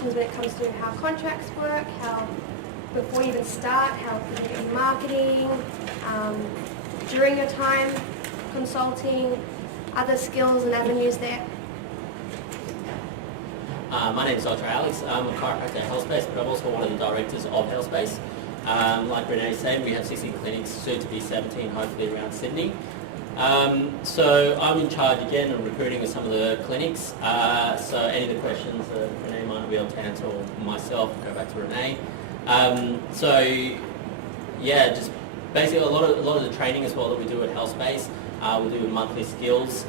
questions when it comes to how contracts work, how before you even start, how you do marketing, during your time consulting, other skills and avenues there. My name is Dr. Alex. I'm a chiropractor at Healthspace, but I'm also one of the directors of Healthspace. Like Renee said, we have 16 clinics, soon to be 17, hopefully around Sydney. So I'm in charge again of recruiting with some of the clinics. So any of the questions that Renee might not be able to answer, or myself, go back to Renee. So yeah, just basically a lot of the training as well that we do at Healthspace. We do monthly skills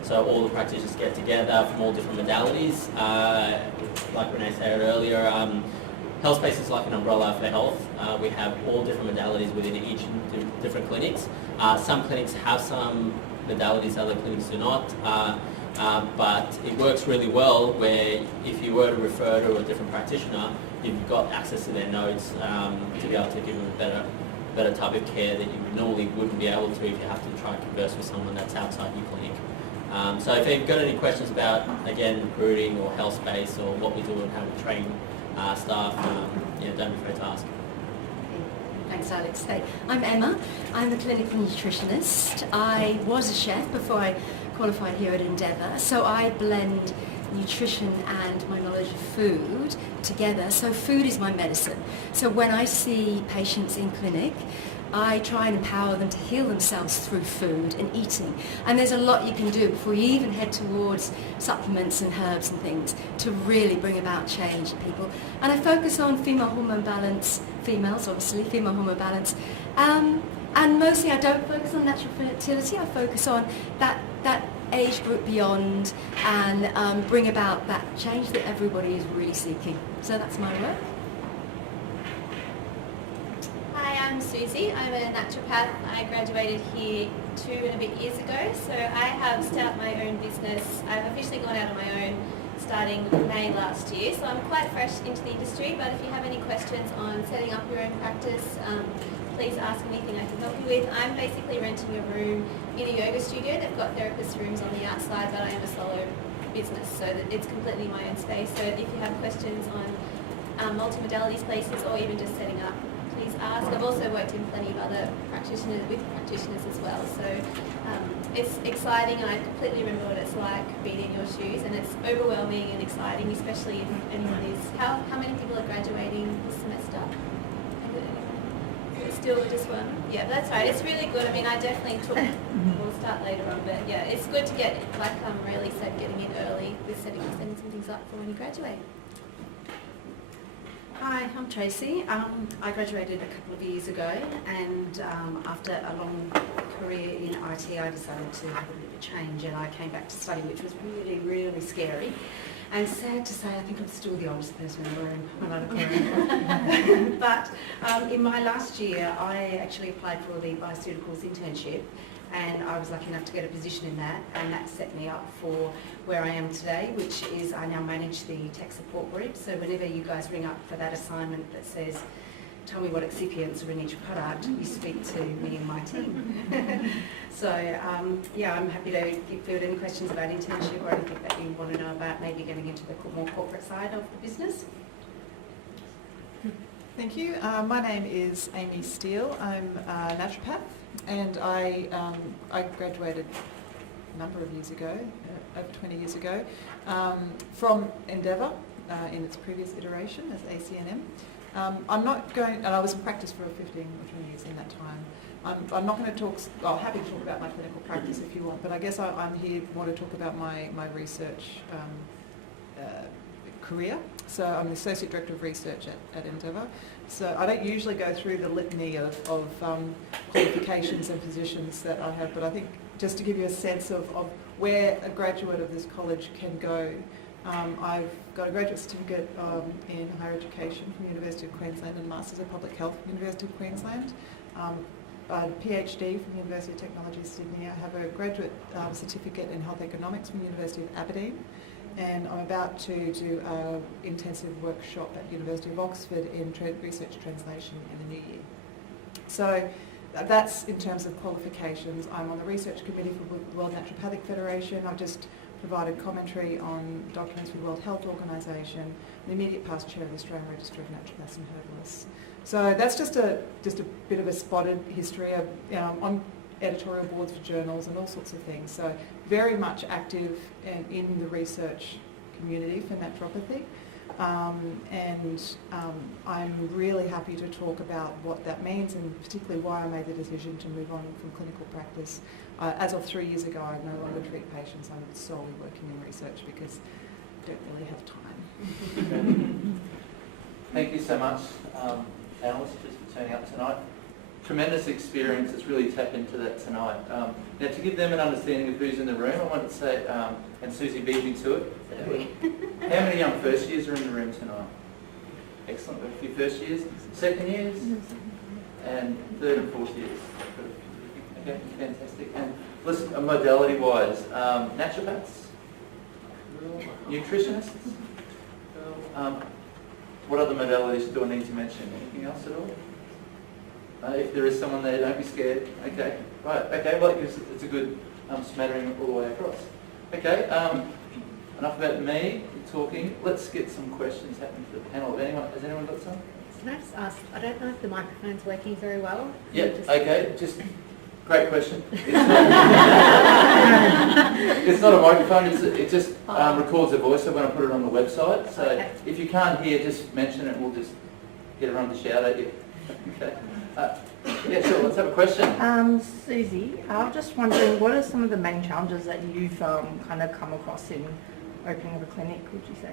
so all the practitioners get together from all different modalities. Like Renee said earlier, Healthspace is like an umbrella for health. We have all different modalities within each different clinics. Some clinics have some modalities, other clinics do not. But it works really well where if you were to refer to a different practitioner, you've got access to their notes to be able to give them a better type of care that you normally wouldn't be able to if you have to try and converse with someone that's outside your clinic. So if you've got any questions about, again, recruiting or Healthspace or what we do and how we train staff, don't be afraid to ask. Thanks, Alex. Hey, I'm Emma. I'm a clinical nutritionist. I was a chef before I qualified here at Endeavour, so I blend nutrition and my knowledge of food together. So food is my medicine. So when I see patients in clinic, I try and empower them to heal themselves through food and eating. And there's a lot you can do before you even head towards supplements and herbs and things to really bring about change in people. And I focus on female hormone balance, females obviously, female hormone balance. And mostly I don't focus on natural fertility, I focus on that age group beyond and bring about that change that everybody is really seeking. So that's my work. Hi, I'm Susie. I'm a naturopath. I graduated here 2 and a bit years ago, so I have set up my own business. I've officially gone out on my own starting May last year, so I'm quite fresh into the industry, but if you have any questions on setting up your own practice, please ask anything I can help you with. I'm basically renting a room in a yoga studio. They've got therapist rooms on the outside, but I am a solo business, so that it's completely my own space. So if you have questions on multi-modalities places or even just setting up, please ask. I've also worked in plenty of other practitioners as well, so it's exciting, and I completely remember what it's like being in your shoes, and it's overwhelming and exciting, especially if anyone is. How many people are graduating this semester? Still just one? Yeah, that's right. It's really good. I mean, I definitely took, we'll start later on, but yeah, it's good to get, like Riley said, getting in early with setting some things up for when you graduate. Hi, I'm Tracy. I graduated a couple of years ago, and after a long career in IT, I decided to have a bit of a change, and I came back to study, which was really, really scary. And sad to say, I think I'm still the oldest person in the room. I'm not a parent. But in my last year, I actually applied for the bioceuticals internship, and I was lucky enough to get a position in that, and that set me up for where I am today, which is I now manage the tech support group. So whenever you guys ring up for that assignment that says, tell me what excipients are in each product, you speak to me and my team. So yeah, I'm happy to field any questions about internship or anything that you want to know about maybe getting into the more corporate side of the business. Thank you. My name is Amy Steele. I'm a naturopath, and I graduated a number of years ago, over 20 years ago, from Endeavour in its previous iteration as ACNM. I'm not going, and I was in practice for 15 or 20 years in that time. I'm not going to talk, well, happy to talk about my clinical practice if you want, but I guess I'm here want to talk about my research career. So I'm the Associate Director of Research at Endeavour. So I don't usually go through the litany of qualifications and positions that I have, but I think just to give you a sense of where a graduate of this college can go, I've got a graduate certificate in higher education from the University of Queensland and Masters of Public Health from the University of Queensland. A PhD from the University of Technology Sydney. I have a graduate certificate in health economics from the University of Aberdeen, and I'm about to do an intensive workshop at the University of Oxford in research translation in the new year. So that's in terms of qualifications. I'm on the research committee for the World Naturopathic Federation. I've just provided commentary on documents with World Health Organisation, the immediate past chair of the Australian Register of Naturopaths and Herbalists. So that's just a bit of a spotted history of, on editorial boards for journals and all sorts of things. So very much active in the research community for naturopathy. I'm really happy to talk about what that means and particularly why I made the decision to move on from clinical practice. As of 3 years ago, I no longer treat patients. I'm solely working in research because I don't really have time. Thank you so much, panellists, just for turning up tonight. Tremendous experience. It's really tapped into that tonight. Now, to give them an understanding of who's in the room, I want to say, and Susie beat me to it. How many young first years are in the room tonight? Excellent. A few first years, second years, and third and fourth years. Okay, fantastic. And listen, modality-wise, naturopaths, nutritionists. What other modalities do I need to mention? Anything else at all? If there is someone there, don't be scared. Okay, right. Okay, well, it's a good smattering all the way across. Okay, enough about me talking. Let's get some questions happening for the panel. Has anyone got some? Can I just ask, I don't know if the microphone's working very well. Yeah, okay, just great question. It's not a microphone, it just records a voice when I put it on the website. So Okay. if you can't hear, just mention it and we'll just get everyone to shout at you. Okay. Yeah, sure, let's have a question. Susie, I was just wondering, what are some of the main challenges that you've kind of come across in opening up a clinic, would you say?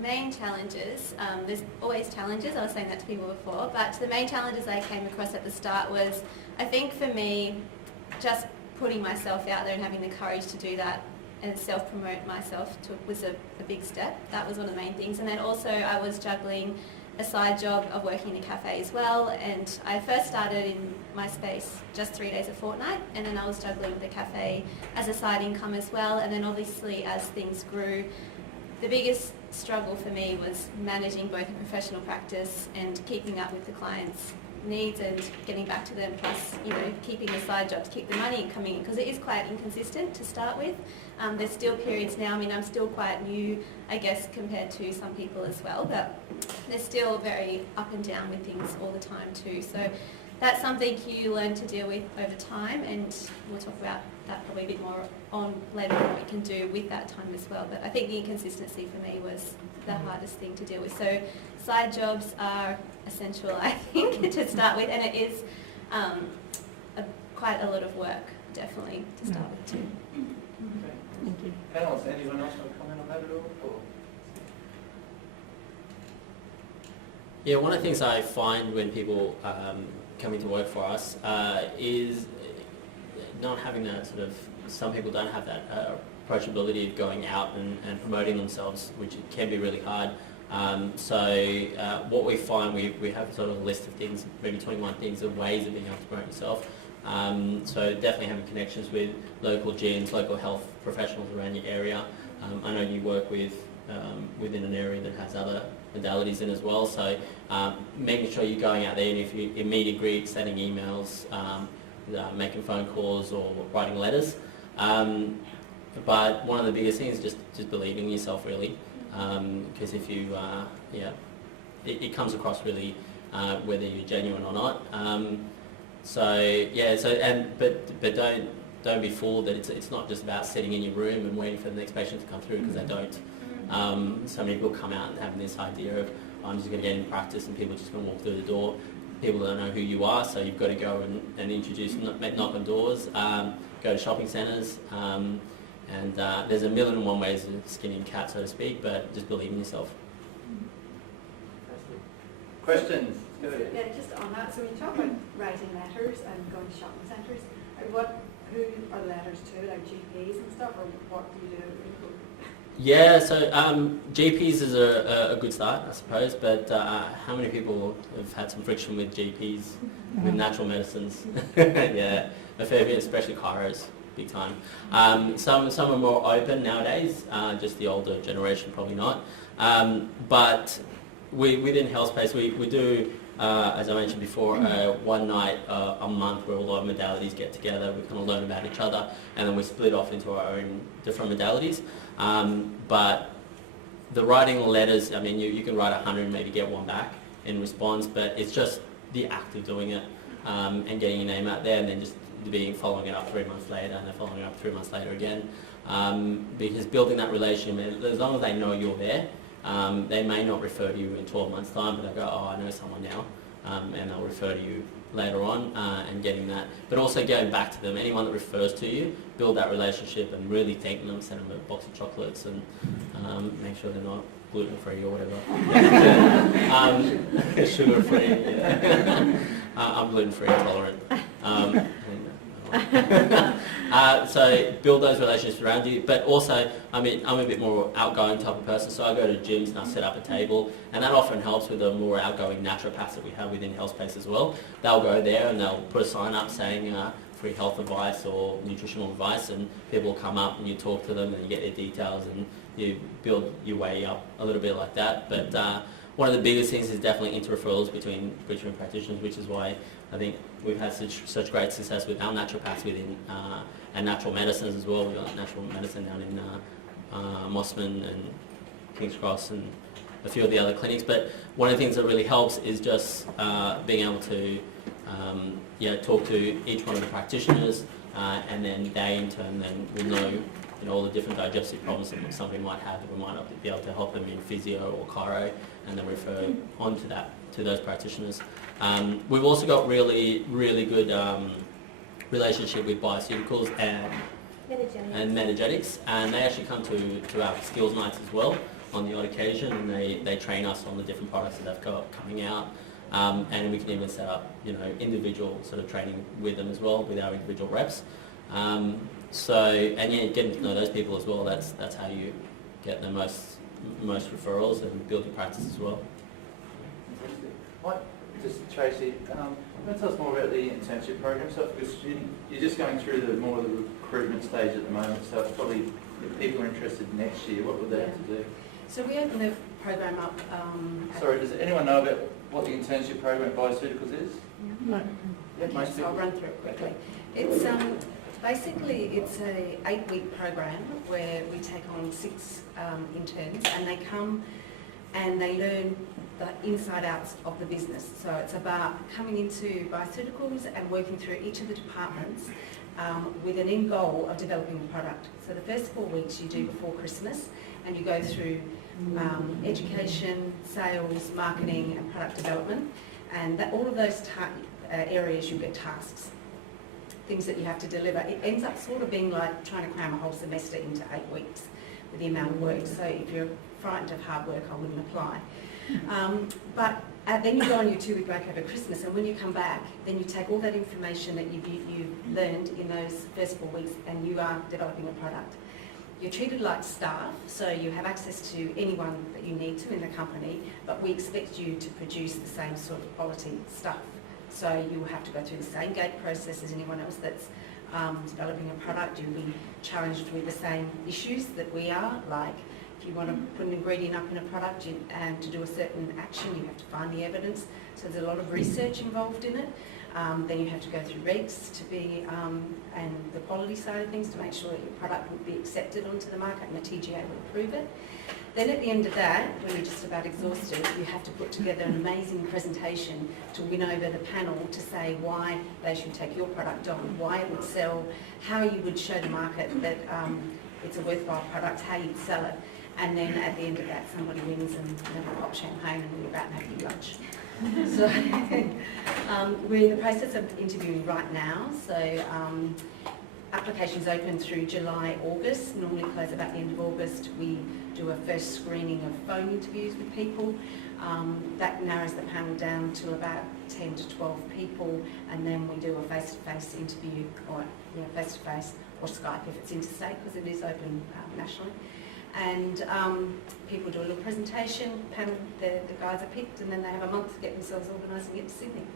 Main challenges, there's always challenges, I was saying that to people before, but the main challenges I came across at the start was, I think for me, just putting myself out there and having the courage to do that and self-promote myself was a big step. That was one of the main things. And then also I was juggling a side job of working in a cafe as well, and I first started in my space just 3 days a fortnight, and then I was juggling the cafe as a side income as well, and then obviously as things grew, the biggest struggle for me was managing both a professional practice and keeping up with the clients' needs and getting back to them, plus, you know, keeping the side job to keep the money coming in, because it is quite inconsistent to start with. There's still periods now, I mean, I'm still quite new, I guess, compared to some people as well, but they're still very up and down with things all the time too. So that's something you learn to deal with over time, and we'll talk about that probably a bit more on later what we can do with that time as well. But I think the inconsistency for me was the hardest thing to deal with. So side jobs are essential, I think, to start with, and it is quite a lot of work, definitely, to start with too. Thank you. Panelists, anyone else want to comment on that at all? Or? Yeah, one of the things I find when people coming to work for us is not having that sort of, some people don't have that approachability of going out and promoting themselves, which can be really hard. What we find, we have sort of a list of things, maybe 21 things of ways of being able to promote yourself. So definitely having connections with local gyms, local health professionals around your area. I know you work with within an area that has other modalities in as well, so making sure you're going out there, and if you meet and greet, sending emails, making phone calls or writing letters. But one of the biggest things is just believing in yourself, really, because if you, it comes across really whether you're genuine or not. But don't be fooled that it's not just about sitting in your room and waiting for the next patient to come through, because they don't. So many people come out and have this idea of, I'm just going to get in practice and people are just going to walk through the door. People don't know who you are, so you've got to go and introduce them, knock on doors, go to shopping centres, and there's 1,000,001 ways of skinning a cat, so to speak, but just believe in yourself. Questions? Go ahead. Yeah, just on that, so when you talk about writing letters and going to shopping centres, who are the letters to, like GPs and stuff, or what do you do? Yeah, so GPs is a good start, I suppose, but how many people have had some friction with GPs, with natural medicines? Yeah, a fair bit, especially chiros, big time. Some are more open nowadays, just the older generation probably not. But within HealthSpace, we do as I mentioned before, one night a month where all our modalities get together. We kind of learn about each other, and then we split off into our own different modalities. But the writing letters, I mean, you can write 100 and maybe get one back in response, but it's just the act of doing it and getting your name out there, and then just following it up 3 months later, and then following it up 3 months later again. Because building that relationship, as long as they know you're there, they may not refer to you in 12 months' time, but they go, oh, I know someone now, and they'll refer to you later on, and getting that. But also going back to them, anyone that refers to you, build that relationship and really thank them, send them a box of chocolates, and make sure they're not gluten-free or whatever. Sugar-free, yeah. I'm gluten-free intolerant. So build those relationships around you, but also, I mean, I'm a bit more outgoing type of person, so I go to gyms and I set up a table, and that often helps with the more outgoing naturopaths that we have within HealthSpace as well. They'll go there and they'll put a sign up saying free health advice or nutritional advice, and people will come up and you talk to them and you get their details and you build your way up a little bit like that. But one of the biggest things is definitely inter-referrals between practitioners, which is why I think we've had such great success with our naturopaths within and natural medicines as well. We've got natural medicine down in Mossman and King's Cross and a few of the other clinics. But one of the things that really helps is just being able to talk to each one of the practitioners, and then they in turn then will know all the different digestive problems that somebody might have, that we might not be able to help them in physio or chiro, and then refer on to those practitioners. We've also got really good relationship with bioceuticals and Metagenics, and they actually come to our skills nights as well on the odd occasion, and they train us on the different products that they've got coming out, and we can even set up individual sort of training with them as well, with our individual reps. Getting to know those people as well, that's how you get the most referrals and build your practice as well. Just Tracy, can you tell us more about the internship program? So because you're just going through the recruitment stage at the moment, so it's probably, if people are interested next year, what would they have to do? So we opened the program up. Sorry, does anyone know about what the internship program at Bioceuticals is? No. Yeah, most So people. I'll run through it quickly. It's basically it's a 8-week program where we take on 6 interns, and they come and they learn the inside outs of the business. So it's about coming into Bioceuticals and working through each of the departments with an end goal of developing a product. So the first 4 weeks you do before Christmas, and you go through education, sales, marketing and product development, and all of those areas you get tasks, things that you have to deliver. It ends up sort of being like trying to cram a whole semester into 8 weeks with the amount of work. So if you're frightened of hard work, I wouldn't apply. But then you go on your 2-week break over Christmas, and when you come back, then you take all that information that you've learned in those first 4 weeks, and you are developing a product. You're treated like staff, so you have access to anyone that you need to in the company, but we expect you to produce the same sort of quality stuff. So you will have to go through the same gate process as anyone else that's developing a product. You'll be challenged with the same issues that we are, like if you want to put an ingredient up in a product and to do a certain action, you have to find the evidence. So there's a lot of research involved in it. Then you have to go through regs to be, and the quality side of things to make sure that your product would be accepted onto the market and the TGA will approve it. Then at the end of that, when you're just about exhausted, you have to put together an amazing presentation to win over the panel to say why they should take your product on, why it would sell, how you would show the market that it's a worthwhile product, how you'd sell it. And then at the end of that, somebody wins and then we pop champagne and we're about to have your lunch. So we're in the process of interviewing right now. So applications open through July, August, normally close about the end of August. We do a first screening of phone interviews with people. That narrows the panel down to about 10 to 12 people, and then we do a face-to-face interview, or face-to-face or Skype if it's interstate, because it is open nationally. And people do a little presentation, panel, the guys are picked, and then they have a month to get themselves organised and get to Sydney.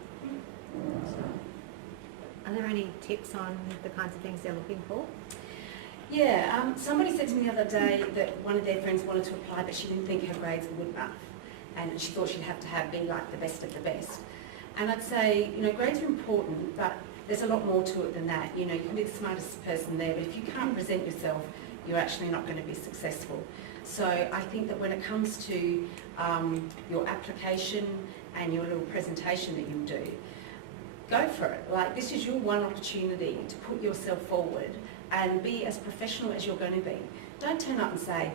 Are there any tips on the kinds of things they're looking for? Yeah, somebody said to me the other day that one of their friends wanted to apply, but she didn't think her grades were good enough. and she thought she'd have to be like the best of the best. And I'd say, you know, grades are important, but there's a lot more to it than that. You know, you can be the smartest person there, but if you can't present yourself, you're actually not going to be successful. So I think that when it comes to your application and your little presentation that you do, go for it. Like, this is your one opportunity to put yourself forward and be as professional as you're going to be. Don't turn up and say,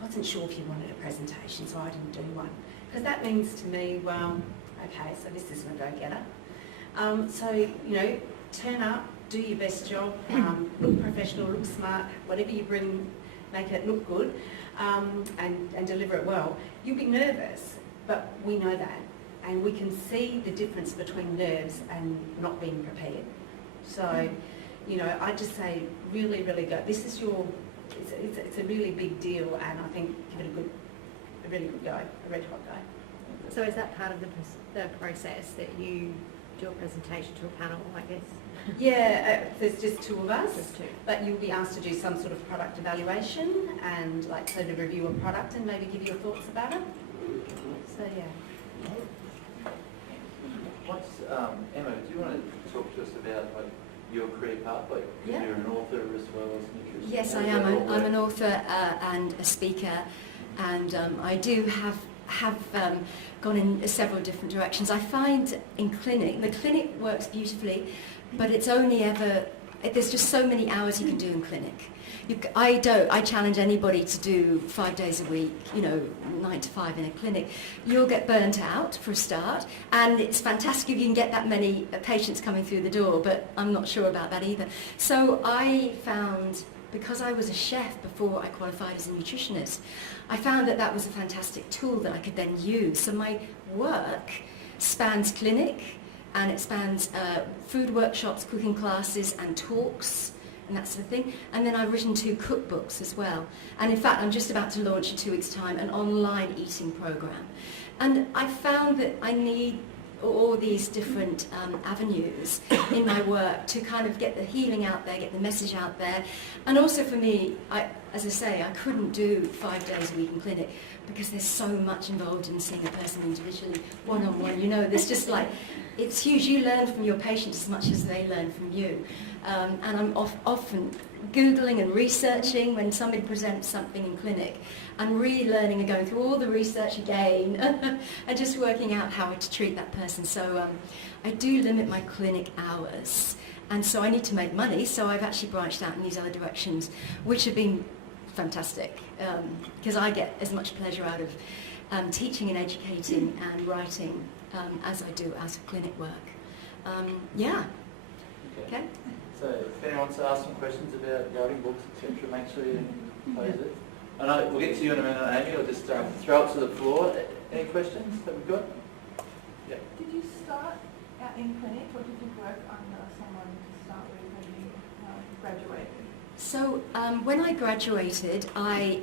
I wasn't sure if you wanted a presentation, so I didn't do one. Because that means to me, well, okay, so this isn't a go-getter. So, you know, turn up, do your best job, look professional, look smart, whatever you bring, make it look good, and deliver it well. You'll be nervous, but we know that. And we can see the difference between nerves and not being prepared. So, you know, I just say really, really go. This is your, it's a really big deal, and I think give it a really good go, a red hot go. So is that part of the process that you do a presentation to a panel, I guess? Yeah, there's just two of us, Just two. but you'll be asked to do some sort of product evaluation and like sort of review a product and maybe give your thoughts about it. So yeah. What's, Emma, do you want to talk to us about like your career path? Like, Yeah. you're an author as well as an nutritionist. Yes, I How does am. that all I'm work? an author and a speaker, and I do have gone in several different directions. I find the clinic works beautifully, but it's only ever, there's just so many hours you can do in clinic. I challenge anybody to do 5 days a week, you know, 9 to 5 in a clinic. You'll get burnt out for a start, and it's fantastic if you can get that many patients coming through the door, but I'm not sure about that either. So I found, because I was a chef before I qualified as a nutritionist, I found that was a fantastic tool that I could then use. So my work spans clinic, and it spans food workshops, cooking classes and talks and that sort of thing. And then I've written 2 cookbooks as well. And in fact, I'm just about to launch in 2 weeks' time an online eating program. And I found that I need all these different avenues in my work to kind of get the healing out there, get the message out there. And also for me, as I say, I couldn't do 5 days a week in clinic because there's so much involved in seeing a person individually, one-on-one. You know, there's just like, it's huge. You learn from your patients as much as they learn from you. And I'm often Googling and researching when somebody presents something in clinic, and relearning and going through all the research again and just working out how to treat that person. So I do limit my clinic hours, and so I need to make money, so I've actually branched out in these other directions, which have been fantastic, because I get as much pleasure out of teaching and educating and writing as I do out of clinic work. Yeah. Okay. So if anyone wants to ask some questions about writing books, etc., make sure you pose it. I know we'll get to you in a minute, Amy. I'll just throw it to the floor. Any questions that we've got? Yeah. Did you start out in clinic, or did you work under someone to start with when you graduated? So when I graduated, I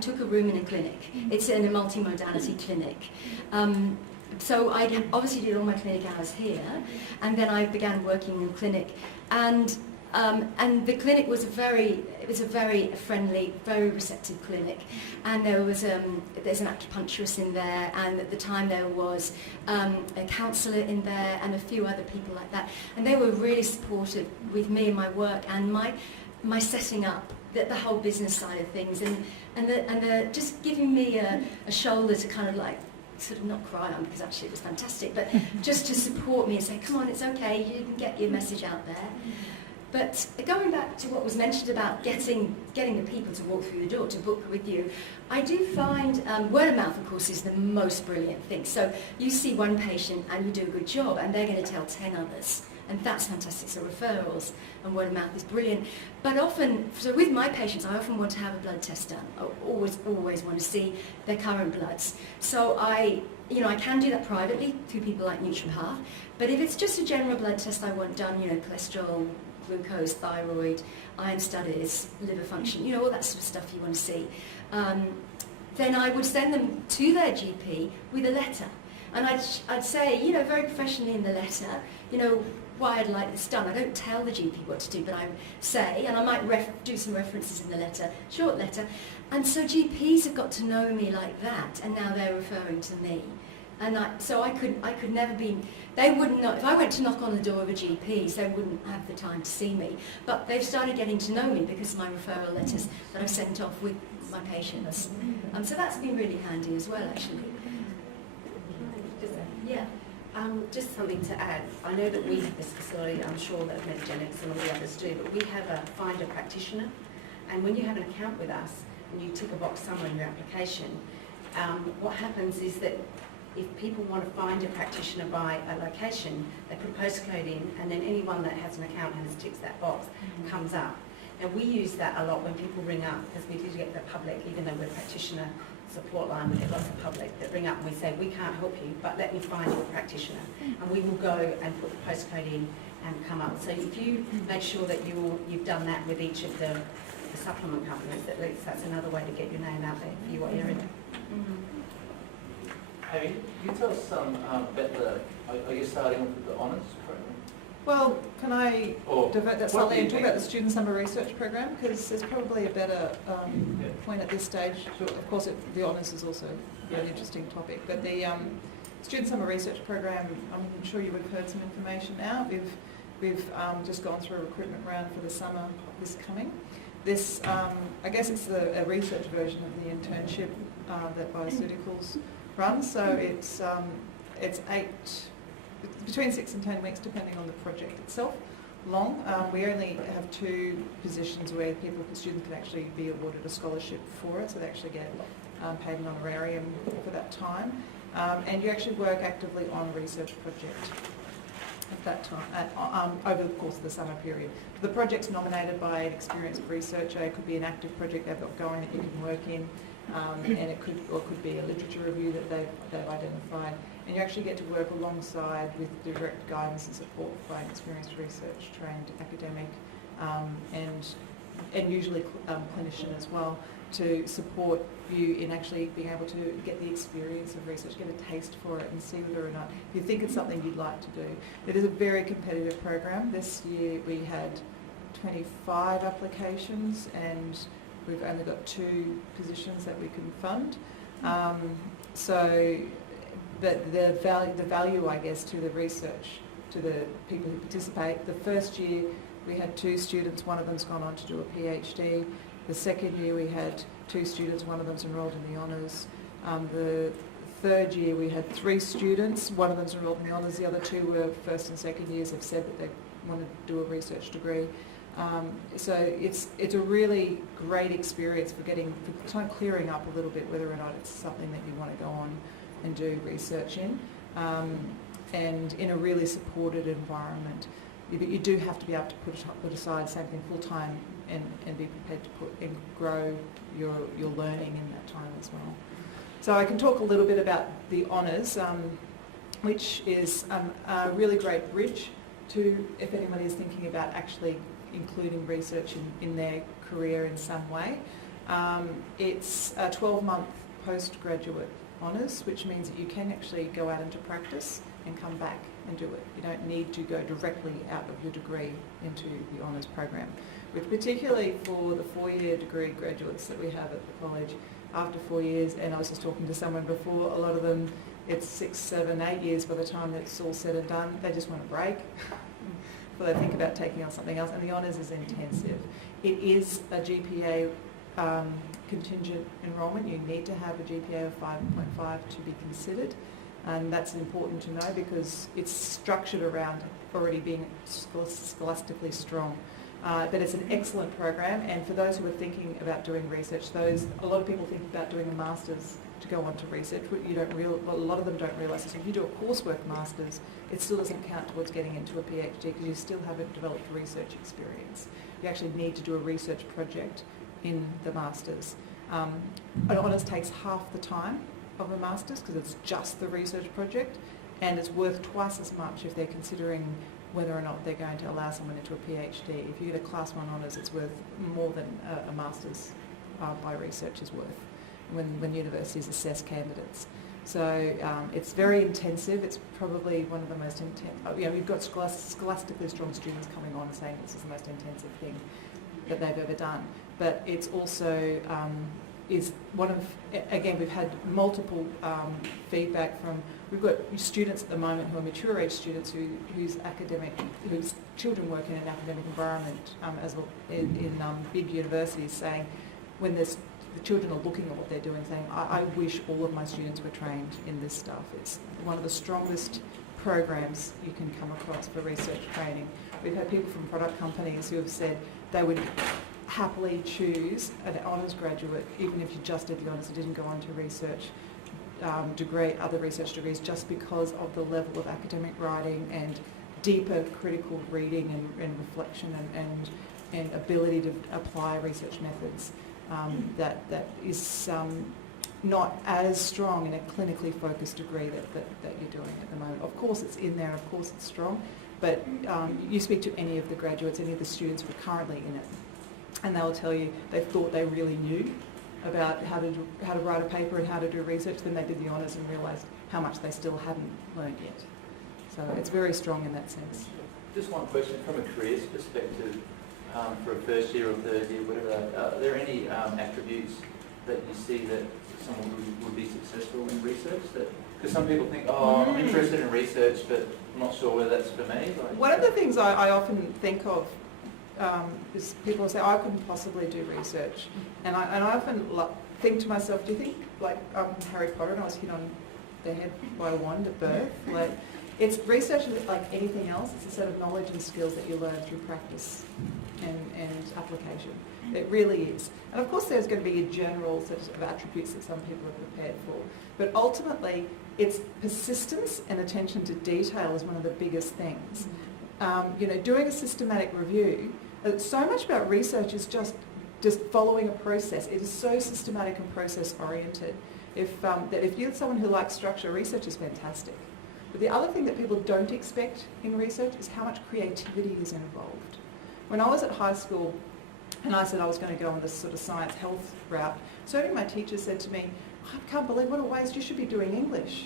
took a room in a clinic. It's in a multimodality clinic. So I obviously did all my clinic hours here, and then I began working in clinic, and the clinic was a very friendly, very receptive clinic, and there's an acupuncturist in there, and at the time there was a counsellor in there, and a few other people like that, and they were really supportive with me and my work and my setting up. The whole business side of things, and they're just giving me a shoulder to kind of like sort of not cry on, because actually it was fantastic, but just to support me and say, come on, it's okay, you can get your message out there. But going back to what was mentioned about getting the people to walk through the door, to book with you, I do find word of mouth, of course, is the most brilliant thing. So you see one patient and you do a good job, and they're going to tell 10 others. And that's fantastic. So referrals and word of mouth is brilliant. But often, so with my patients, I often want to have a blood test done. I always want to see their current bloods. So I can do that privately through people like Nutripath. But if it's just a general blood test I want done, cholesterol, glucose, thyroid, iron studies, liver function, all that sort of stuff you want to see, then I would send them to their GP with a letter. And I'd say, very professionally in the letter, why I'd like this done. I don't tell the GP what to do, but I say, and I might do some references in the letter, short letter. And so GPs have got to know me like that, and now they're referring to me. And so I could never be, they wouldn't know, if I went to knock on the door of a GP, they wouldn't have the time to see me. But they've started getting to know me because of my referral letters that I've sent off with my patients. So that's been really handy as well, actually. Yeah. Just something to add. I know that we have this facility, I'm sure that Metagenics and all the others do, but we have a find a practitioner, and when you have an account with us and you tick a box somewhere in your application, what happens is that if people want to find a practitioner by a location, they put a postcode in, and then anyone that has an account and ticks that box comes up. And we use that a lot when people ring up, because we do get the public, even though we're a practitioner support line, we get lots of public that ring up and we say, we can't help you, but let me find your practitioner. And we will go and put the postcode in and come up. So if you make sure that you've done that with each of the supplement companies, at least that's another way to get your name out there for your area. Amy, can you tell us some about the, I guess starting off with the honours program? Well, can I divert that what slightly do you and talk think? about the Student Summer Research Program? Because there's probably a better point at this stage. Of course, the honours is also a really interesting topic. But the Student Summer Research Program, I'm sure you would have heard some information now. We've just gone through a recruitment round for the summer this coming. This, I guess it's a research version of the internship that Bioceuticals runs. So it's between 6 and 10 weeks, depending on the project itself, long. We only have 2 positions where students can actually be awarded a scholarship for it, so they actually get paid an honorarium for that time. And you actually work actively on a research project at that time, over the course of the summer period. The project's nominated by an experienced researcher. It could be an active project they've got going that you can work in, and it could be a literature review that they've identified. And you actually get to work alongside with direct guidance and support by an experienced research trained academic and usually clinician as well, to support you in actually being able to get the experience of research, get a taste for it and see whether or not you think it's something you'd like to do. It is a very competitive program. This year we had 25 applications and we've only got 2 positions that we can fund. So the value, I guess, to the research, to the people who participate. The first year we had 2 students, one of them's gone on to do a PhD. The second year we had 2 students, one of them's enrolled in the honours. The third year we had 3 students, one of them's enrolled in the honours, the other 2 were first and second years, have said that they want to do a research degree. So it's a really great experience for clearing up a little bit whether or not it's something that you want to go on and do research in, and in a really supported environment. But you do have to be able to put aside something full time and be prepared to put and grow your learning in that time as well. So I can talk a little bit about the honours, which is a really great bridge to if anybody is thinking about actually including research in their career in some way. It's a 12-month postgraduate honours, which means that you can actually go out into practice and come back and do it. You don't need to go directly out of your degree into the honours program, which particularly for the 4-year degree graduates that we have at the college, after 4 years, and I was just talking to someone before, a lot of them, it's 6, 7, 8 years by the time that it's all said and done. They just want a break before they think about taking on something else, and the honours is intensive. It is a GPA contingent enrolment. You need to have a GPA of 5.5 to be considered, and that's important to know because it's structured around already being scholastically strong. But it's an excellent program, and for those who are thinking about doing research, a lot of people think about doing a master's to go on to research. A lot of them don't realise this. If you do a coursework master's, it still doesn't count towards getting into a PhD because you still haven't developed research experience. You actually need to do a research project in the master's. An honours takes half the time of a master's because it's just the research project, and it's worth twice as much if they're considering whether or not they're going to allow someone into a PhD. If you get a Class 1 honours, it's worth more than a master's by research is worth when universities assess candidates. So it's very intensive. It's probably one of the most intense. We've got scholastically strong students coming on and saying this is the most intensive thing that they've ever done. But it's also is one of, again, we've had multiple feedback from, we've got students at the moment who are mature age students whose children work in an academic environment as well in big universities, saying when the children are looking at what they're doing, saying, I wish all of my students were trained in this stuff. It's one of the strongest programs you can come across for research training. We've had people from product companies who have said they would happily choose an honours graduate, even if you just did the honours and didn't go on to research degree, other research degrees, just because of the level of academic writing and deeper critical reading and reflection and ability to apply research methods that is not as strong in a clinically focused degree that you're doing at the moment. Of course it's in there, of course it's strong, but you speak to any of the graduates, any of the students who are currently in it, and they'll tell you they thought they really knew about how to write a paper and how to do research, then they did the honours and realised how much they still hadn't learned yet. So it's very strong in that sense. Just one question from a careers perspective, for a first year or third year, whatever, are there any attributes that you see that someone would be successful in research? Because some people think, I'm interested in research, but I'm not sure whether that's for me. One of the things I often think of is people say, I couldn't possibly do research. And I often think to myself, do you think, like Harry Potter and I was hit on the head by a wand at birth? Like, it's research like anything else. It's a set of knowledge and skills that you learn through practice and application. It really is. And of course there's going to be a general set of attributes that some people are prepared for. But ultimately, it's persistence and attention to detail is one of the biggest things. Doing a systematic review, so much about research is just following a process. It is so systematic and process oriented. If you're someone who likes structure, research is fantastic. But the other thing that people don't expect in research is how much creativity is involved. When I was at high school and I said I was going to go on this sort of science health route, so many of my teachers said to me, I can't believe what a waste, you should be doing English,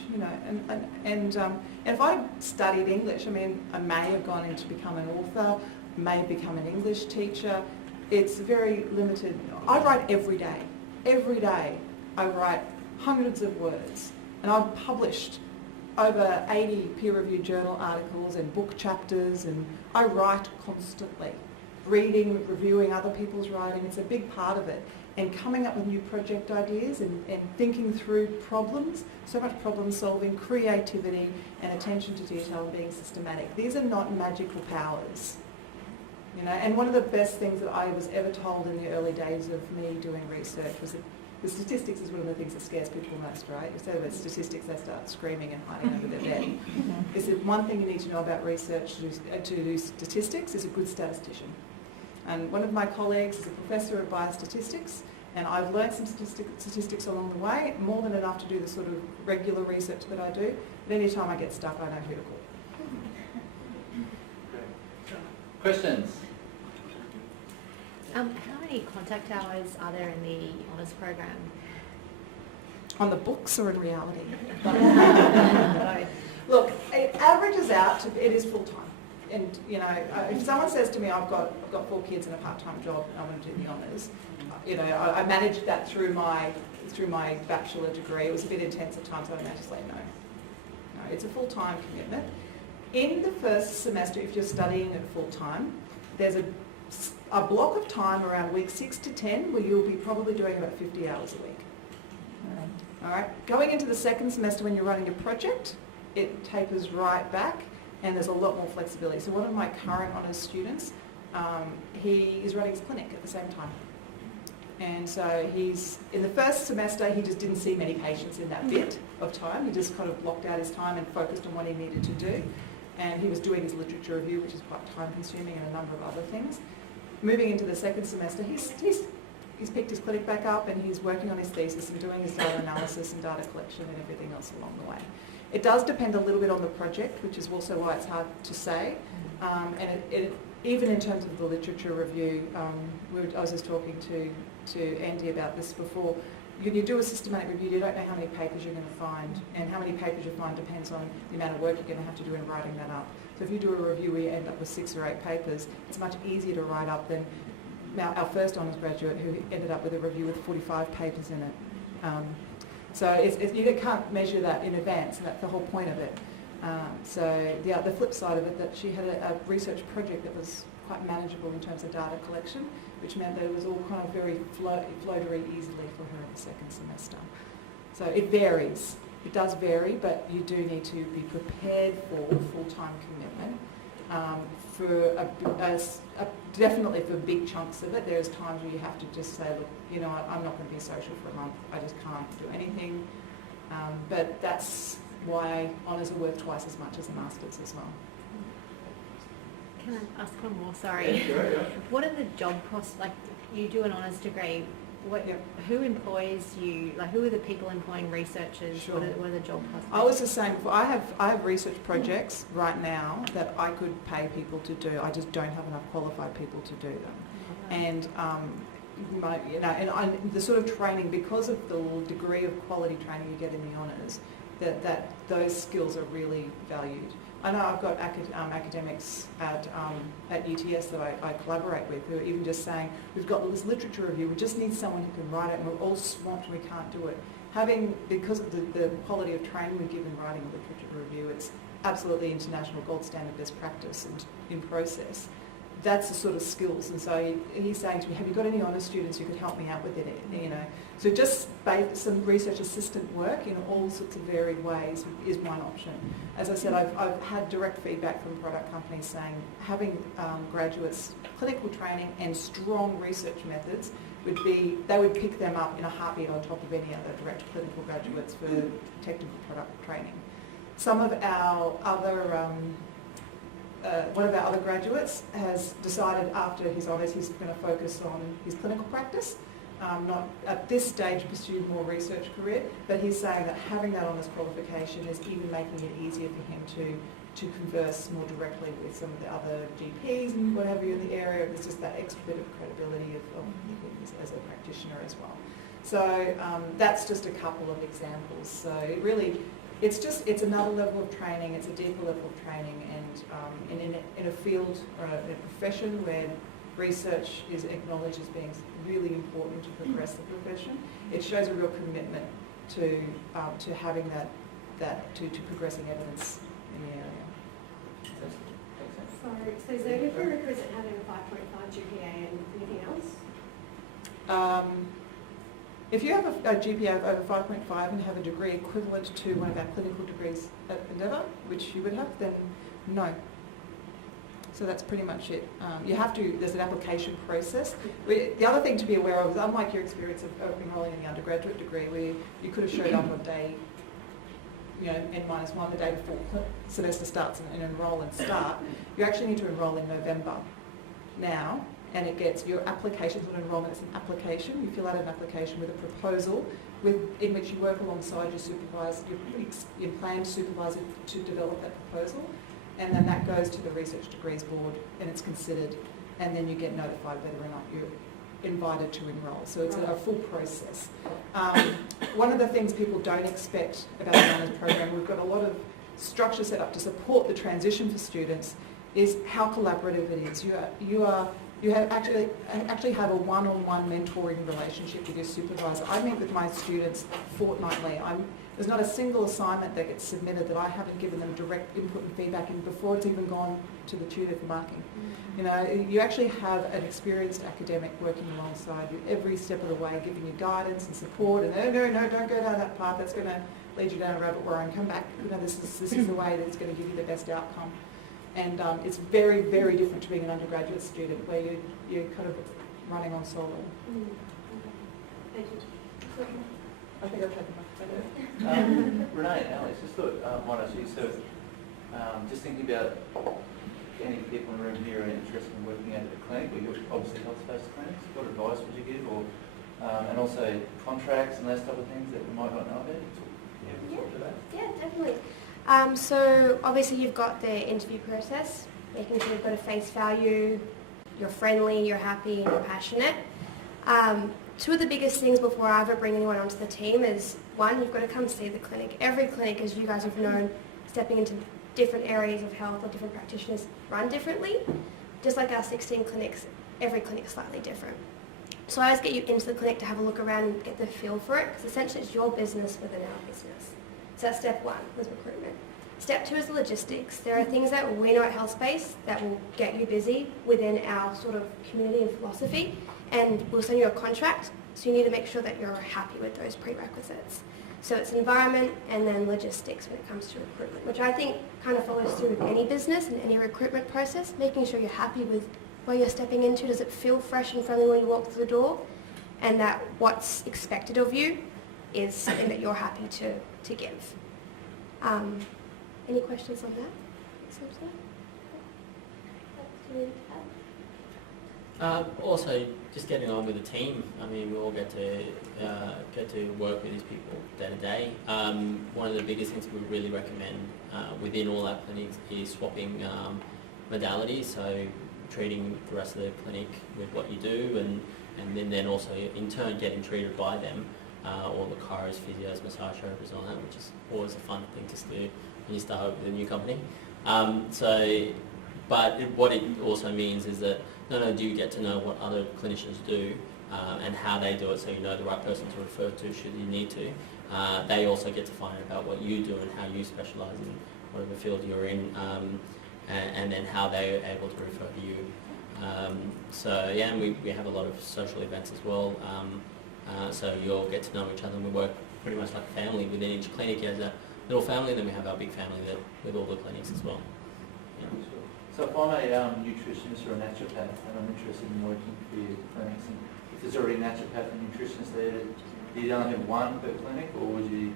and if I studied English, I may have gone in to become an author, may become an English teacher. It's very limited. I write every day. Every day I write hundreds of words, and I've published over 80 peer-reviewed journal articles and book chapters, and I write constantly. Reading, reviewing other people's writing, it's a big part of it. And coming up with new project ideas and thinking through problems, so much problem solving, creativity and attention to detail and being systematic. These are not magical powers. And one of the best things that I was ever told in the early days of me doing research was that the statistics is one of the things that scares people most, right? If they say about statistics, they start screaming and hiding over their bed. Is that one thing you need to know about research to do statistics is a good statistician. And one of my colleagues is a professor of biostatistics, and I've learned some statistics along the way, more than enough to do the sort of regular research that I do. But any time I get stuck, I know who to call. Questions? How many contact hours are there in the honours program? On the books or in reality? Both. Look, it averages out to, it is full-time. And, if someone says to me, I've got 4 kids and a part-time job and I want to do the honours, I managed that through my bachelor degree. It was a bit intense at times, so I had to say no. No, it's a full-time commitment. In the first semester, if you're studying at full-time, there's a block of time around week 6 to 10 where you'll be probably doing about 50 hours a week. All right. Going into the second semester when you're running a project, it tapers right back and there's a lot more flexibility. So one of my current honours students, he is running his clinic at the same time. And so in the first semester, he just didn't see many patients in that bit of time. He just kind of blocked out his time and focused on what he needed to do. And he was doing his literature review, which is quite time consuming, and a number of other things. Moving into the second semester, he's picked his clinic back up and he's working on his thesis and doing his data analysis and data collection and everything else along the way. It does depend a little bit on the project, which is also why it's hard to say. And even in terms of the literature review, I was just talking to Andy about this before. you do a systematic review, you don't know how many papers you're going to find, and how many papers you find depends on the amount of work you're going to have to do in writing that up. So if you do a review where you end up with 6 or 8 papers, it's much easier to write up than our first honours graduate who ended up with a review with 45 papers in it. So you can't measure that in advance, and that's the whole point of it. So the flip side of it, that she had a research project that was quite manageable in terms of data collection, which meant that it was all kind of very flowed very easily for her in the second semester. So it varies. It does vary, but you do need to be prepared for full-time commitment. Definitely for big chunks of it, there's times where you have to just say, look, you know, I'm not going to be social for a month. I just can't do anything. But that's why honours are worth twice as much as a master's as well. Can I ask one more? Sorry. Yeah, sure, yeah. What are the job prospects? Like, you do an honours degree. Who employs you? Like, who are the people employing researchers? Sure. What are the job prospects? I was the same. I have research projects right now that I could pay people to do. I just don't have enough qualified people to do them. And the sort of training, because of the degree of quality training you get in the honours, that those skills are really valued. I know I've got academics at UTS that I collaborate with who are even just saying, we've got this literature review, we just need someone who can write it, and we're all swamped and we can't do it. Because of the quality of training we give in writing a literature review, it's absolutely international gold standard best practice and in process. That's the sort of skills, and so he's saying to me, have you got any honours students who could help me out with it, you know? So just some research assistant work in all sorts of varied ways is one option. As I said, I've had direct feedback from product companies saying having graduates clinical training and strong research methods they would pick them up in a heartbeat on top of any other direct clinical graduates for technical product training. Some of our other one of our other graduates has decided after his honours he's going to focus on his clinical practice, not at this stage pursue more research career, but he's saying that having that honours qualification is even making it easier for him to converse more directly with some of the other GPs and what have you in the area. There's just that extra bit of credibility of as a practitioner as well. So that's just a couple of examples. So it really, it's another level of training, it's a deeper level of training, and in a field or in a profession where research is acknowledged as being really important to progress the profession, it shows a real commitment to having to progressing evidence in the area. So is there a prerequisite having a 5.5 GPA and anything else? If you have a GPA of over 5.5 and have a degree equivalent to one of our clinical degrees at Endeavour, which you would have, then no. So that's pretty much it. There's an application process. The other thing to be aware of is, unlike your experience of enrolling in the undergraduate degree, where you could have showed up on day, N-1, the day before semester starts and enrol and start, you actually need to enrol in November now, and it gets your application for enrolment. It's an application. You fill out an application with a proposal in which you work alongside your supervisor, your planned supervisor, to develop that proposal, and then that goes to the Research Degrees Board and it's considered, and then you get notified whether or not you're invited to enrol. So it's a full process. One of the things people don't expect about the honours program, we've got a lot of structure set up to support the transition for students, is how collaborative it is. You actually have a one-on-one mentoring relationship with your supervisor. I meet with my students fortnightly. There's not a single assignment that gets submitted that I haven't given them direct input and feedback in before it's even gone to the tutor for marking. You actually have an experienced academic working alongside you every step of the way, giving you guidance and support, and no, don't go down that path, that's going to lead you down a rabbit warren, come back, this is the way that's going to give you the best outcome. And it's very, very different to being an undergraduate student where you're kind of running on solo. Thank you. I think I've had enough. Renee and Alex, just thought, why don't you sort of, just thinking about any people in the room here are interested in working out at a clinic, or you're obviously health-based clinics, what advice would you give, or and also contracts and those type of things that we might not know about? Talk to that. Yeah, definitely. So obviously you've got the interview process, making sure you've got a face value, you're friendly, you're happy, and you're passionate. two of the biggest things before I ever bring anyone onto the team is, one, you've got to come see the clinic. Every clinic, as you guys have known, stepping into different areas of health or different practitioners run differently. Just like our 16 clinics, every clinic is slightly different. So I always get you into the clinic to have a look around and get the feel for it, because essentially it's your business within our business. So that's step one, was recruitment. Step two is the logistics. There are things that we know at HealthSpace that will get you busy within our sort of community and philosophy, and we'll send you a contract, so you need to make sure that you're happy with those prerequisites. So it's environment and then logistics when it comes to recruitment, which I think kind of follows through with any business and any recruitment process, making sure you're happy with what you're stepping into. Does it feel fresh and friendly when you walk through the door? And that what's expected of you is something that you're happy to give. Any questions on that? Also, just getting on with the team. I mean, we all get to work with these people day to day. One of the biggest things we really recommend within all our clinics is swapping modalities. So treating the rest of the clinic with what you do, and then also in turn getting treated by them, all the chiros, physios, massage therapists, all that, which is always a fun thing to do when you start with a new company. What it also means is that not only do you get to know what other clinicians do and how they do it, so you know the right person to refer to should you need to, they also get to find out about what you do and how you specialise in whatever field you're in, and then how they're able to refer to you. And we have a lot of social events as well, so you'll get to know each other, and we work pretty much like a family. Within each clinic there's a little family, and then we have our big family with all the clinics as well. Yeah. Sure. So if I'm a nutritionist or a naturopath and I'm interested in working for your clinics, and if there's already a naturopath and nutritionist there, do you only have one per clinic, or would you?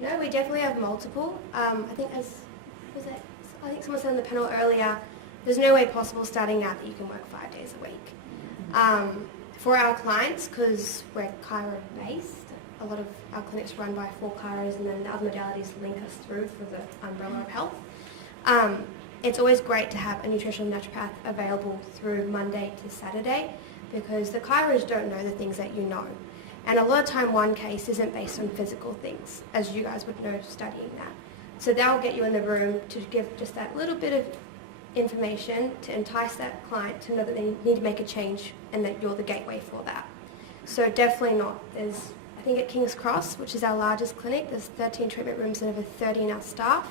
No, we definitely have multiple. I think someone said on the panel earlier, there's no way possible starting out that you can work 5 days a week. For our clients, because we're chiro based, a lot of our clinics run by 4 chiros, and then the other modalities link us through for the umbrella of health. It's always great to have a nutritional naturopath available through Monday to Saturday, because the chiros don't know the things that you know. And a lot of time one case isn't based on physical things, as you guys would know studying that. So they'll get you in the room to give just that little bit of information to entice that client to know that they need to make a change and that you're the gateway for that. So definitely not. There's, I think at King's Cross, which is our largest clinic, there's 13 treatment rooms and over 30 in our staff.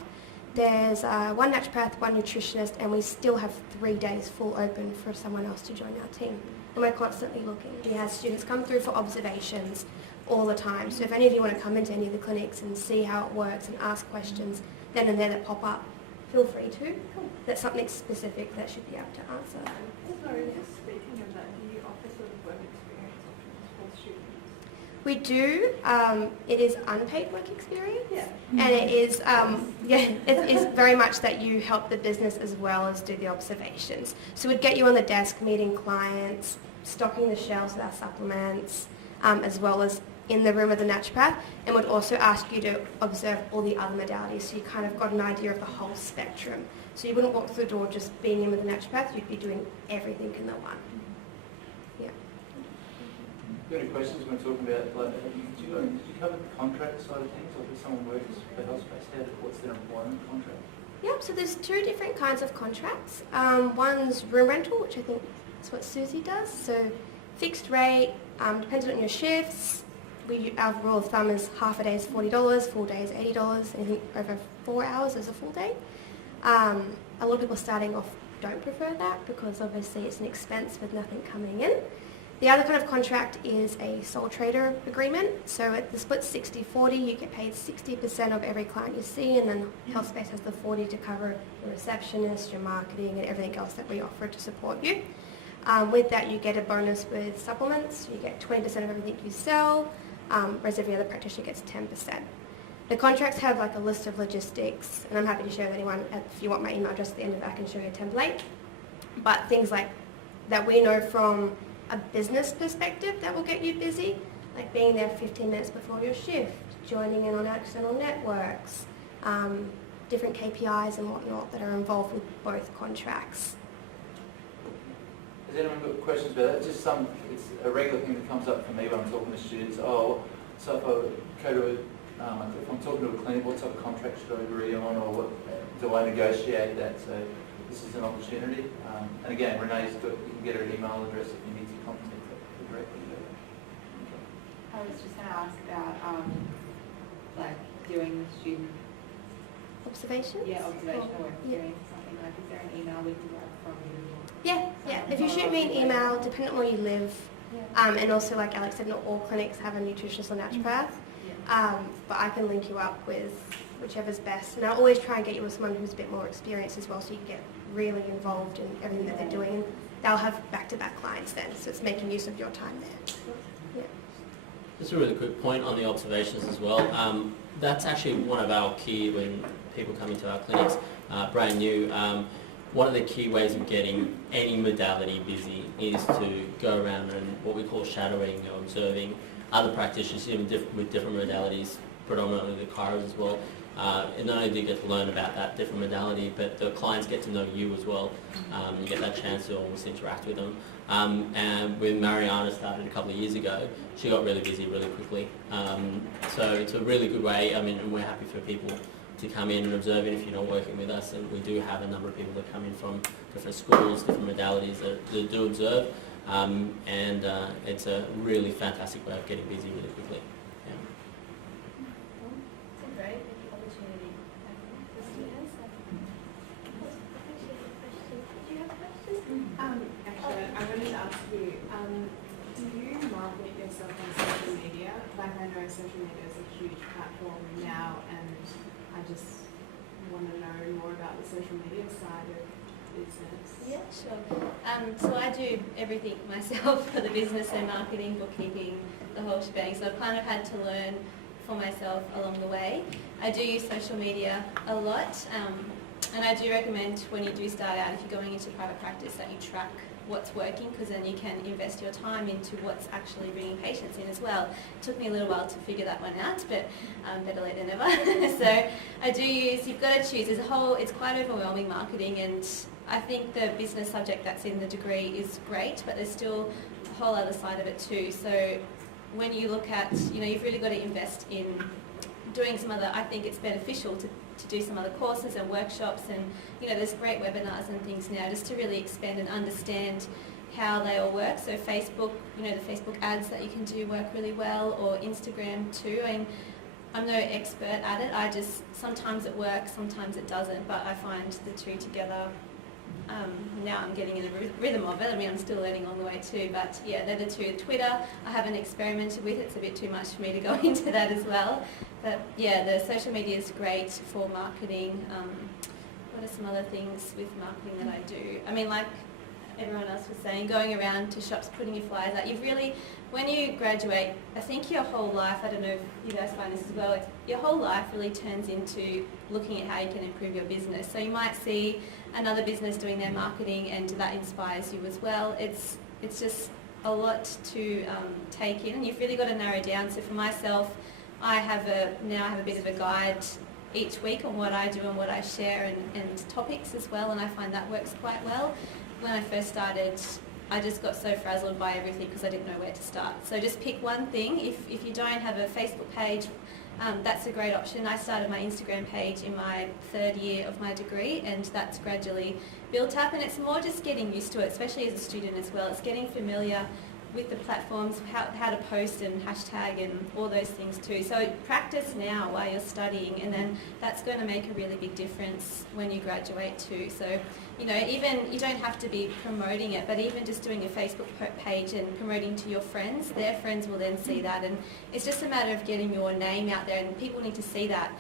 There's 1 naturopath, 1 nutritionist, and we still have 3 days full open for someone else to join our team. And we're constantly looking. We have students come through for observations all the time. So if any of you want to come into any of the clinics and see how it works and ask questions then and there that pop up, feel free to. That's something specific that should be able to answer. Sorry, just speaking of that, do you offer sort of work experience options for students? We do. It is unpaid work experience. Yeah. And it is, it is very much that you help the business as well as do the observations. So we'd get you on the desk meeting clients, stocking the shelves with our supplements, as well as in the room with the naturopath, and would also ask you to observe all the other modalities, so you kind of got an idea of the whole spectrum. So you wouldn't walk through the door just being in with the naturopath, you'd be doing everything in the one. Yeah. You got any questions when talking about, like, did you cover the contract side of things, or if someone works for HealthSpace, what's their employment contract? Yep, so there's 2 different kinds of contracts. One's room rental, which I think is what Susie does, so fixed rate, depending on your shifts. Our rule of thumb is half a day is $40, full day is $80, anything over 4 hours is a full day. A lot of people starting off don't prefer that because obviously it's an expense with nothing coming in. The other kind of contract is a sole trader agreement. So at the split 60-40, you get paid 60% of every client you see, and then HealthSpace has the 40 to cover your receptionist, your marketing, and everything else that we offer to support you. With that, you get a bonus with supplements. You get 20% of everything you sell. Whereas every other practitioner gets 10%. The contracts have like a list of logistics, and I'm happy to share with anyone if you want my email address at the end of it, I can show you a template. But things like that we know from a business perspective that will get you busy, like being there 15 minutes before your shift, joining in on external networks, different KPIs and whatnot that are involved with both contracts. Has anyone got questions about that? It's just it's a regular thing that comes up for me when I'm talking to students. Oh, so if I'm talking to a clinic, what type of contract should I agree on, or what do I negotiate that? So this is an opportunity. And again, Renee's got, you can get her email address if you need to contact her directly. I was just going to ask about like doing student Observations? observation Or- or experience, something like. Is there an email we can get from you? Yeah. If you shoot me an email, depending on where you live, and also like Alex said, not all clinics have a nutritionist or naturopath, but I can link you up with whichever's best. And I'll always try and get you with someone who's a bit more experienced as well, so you can get really involved in everything that they're doing. And they'll have back-to-back clients then, so it's making use of your time there. Yeah. Just a really quick point on the observations as well. That's actually one of our key when people come into our clinics, brand new. One of the key ways of getting any modality busy is to go around and what we call shadowing or observing other practitioners even with different modalities, predominantly the chiros as well. And not only do you get to learn about that different modality, but the clients get to know you as well. You get that chance to almost interact with them. And when Mariana started a couple of years ago, she got really busy really quickly. So it's a really good way. I mean, and we're happy for people to come in and observe it if you're not working with us. And we do have a number of people that come in from different schools, different modalities that do observe. And it's a really fantastic way of getting busy really quickly. Yeah. It's a great opportunity for students. Did you have questions? Actually, I wanted to ask you, do you market yourself on social media? Like, I know social media is a huge platform now, and I just want to know more about the social media side of business. Yeah, sure. So I do everything myself for the business, so marketing, bookkeeping, the whole shebang. So I've kind of had to learn for myself along the way. I do use social media a lot, and I do recommend when you do start out, if you're going into private practice, that you track what's working, because then you can invest your time into what's actually bringing patients in as well. It took me a little while to figure that one out, but better late than never. So I do use, you've got to choose, it's quite overwhelming marketing, and I think the business subject that's in the degree is great, but there's still a whole other side of it too. So when you look at, you've really got to invest in doing some other, I think it's beneficial to do some other courses and workshops, and there's great webinars and things now just to really expand and understand how they all work. So Facebook, the Facebook ads that you can do work really well, or Instagram too. I'm no expert at it. Sometimes it works, sometimes it doesn't, but I find the two together. Now I'm getting in a rhythm of it. I mean, I'm still learning along the way too, but yeah, they're the two. Twitter, I haven't experimented with. It's a bit too much for me to go into that as well. But yeah, the social media is great for marketing. What are some other things with marketing that I do? I mean, like everyone else was saying, going around to shops, putting your flyers out. When you graduate, I think your whole life, I don't know if you guys find this as well, your whole life really turns into looking at how you can improve your business. So you might see another business doing their marketing, and that inspires you as well. It's just a lot to take in, and you've really got to narrow down. So for myself, I have a bit of a guide each week on what I do and what I share, and topics as well, and I find that works quite well. When I first started, I just got so frazzled by everything because I didn't know where to start. So just pick one thing. If you don't have a Facebook page, that's a great option. I started my Instagram page in my third year of my degree, and that's gradually built up, and it's more just getting used to it, especially as a student as well. It's getting familiar with the platforms, how to post and hashtag and all those things too. So practice now while you're studying, and then that's going to make a really big difference when you graduate too. So, even you don't have to be promoting it, but even just doing a Facebook page and promoting to your friends, their friends will then see that, and it's just a matter of getting your name out there, and people need to see that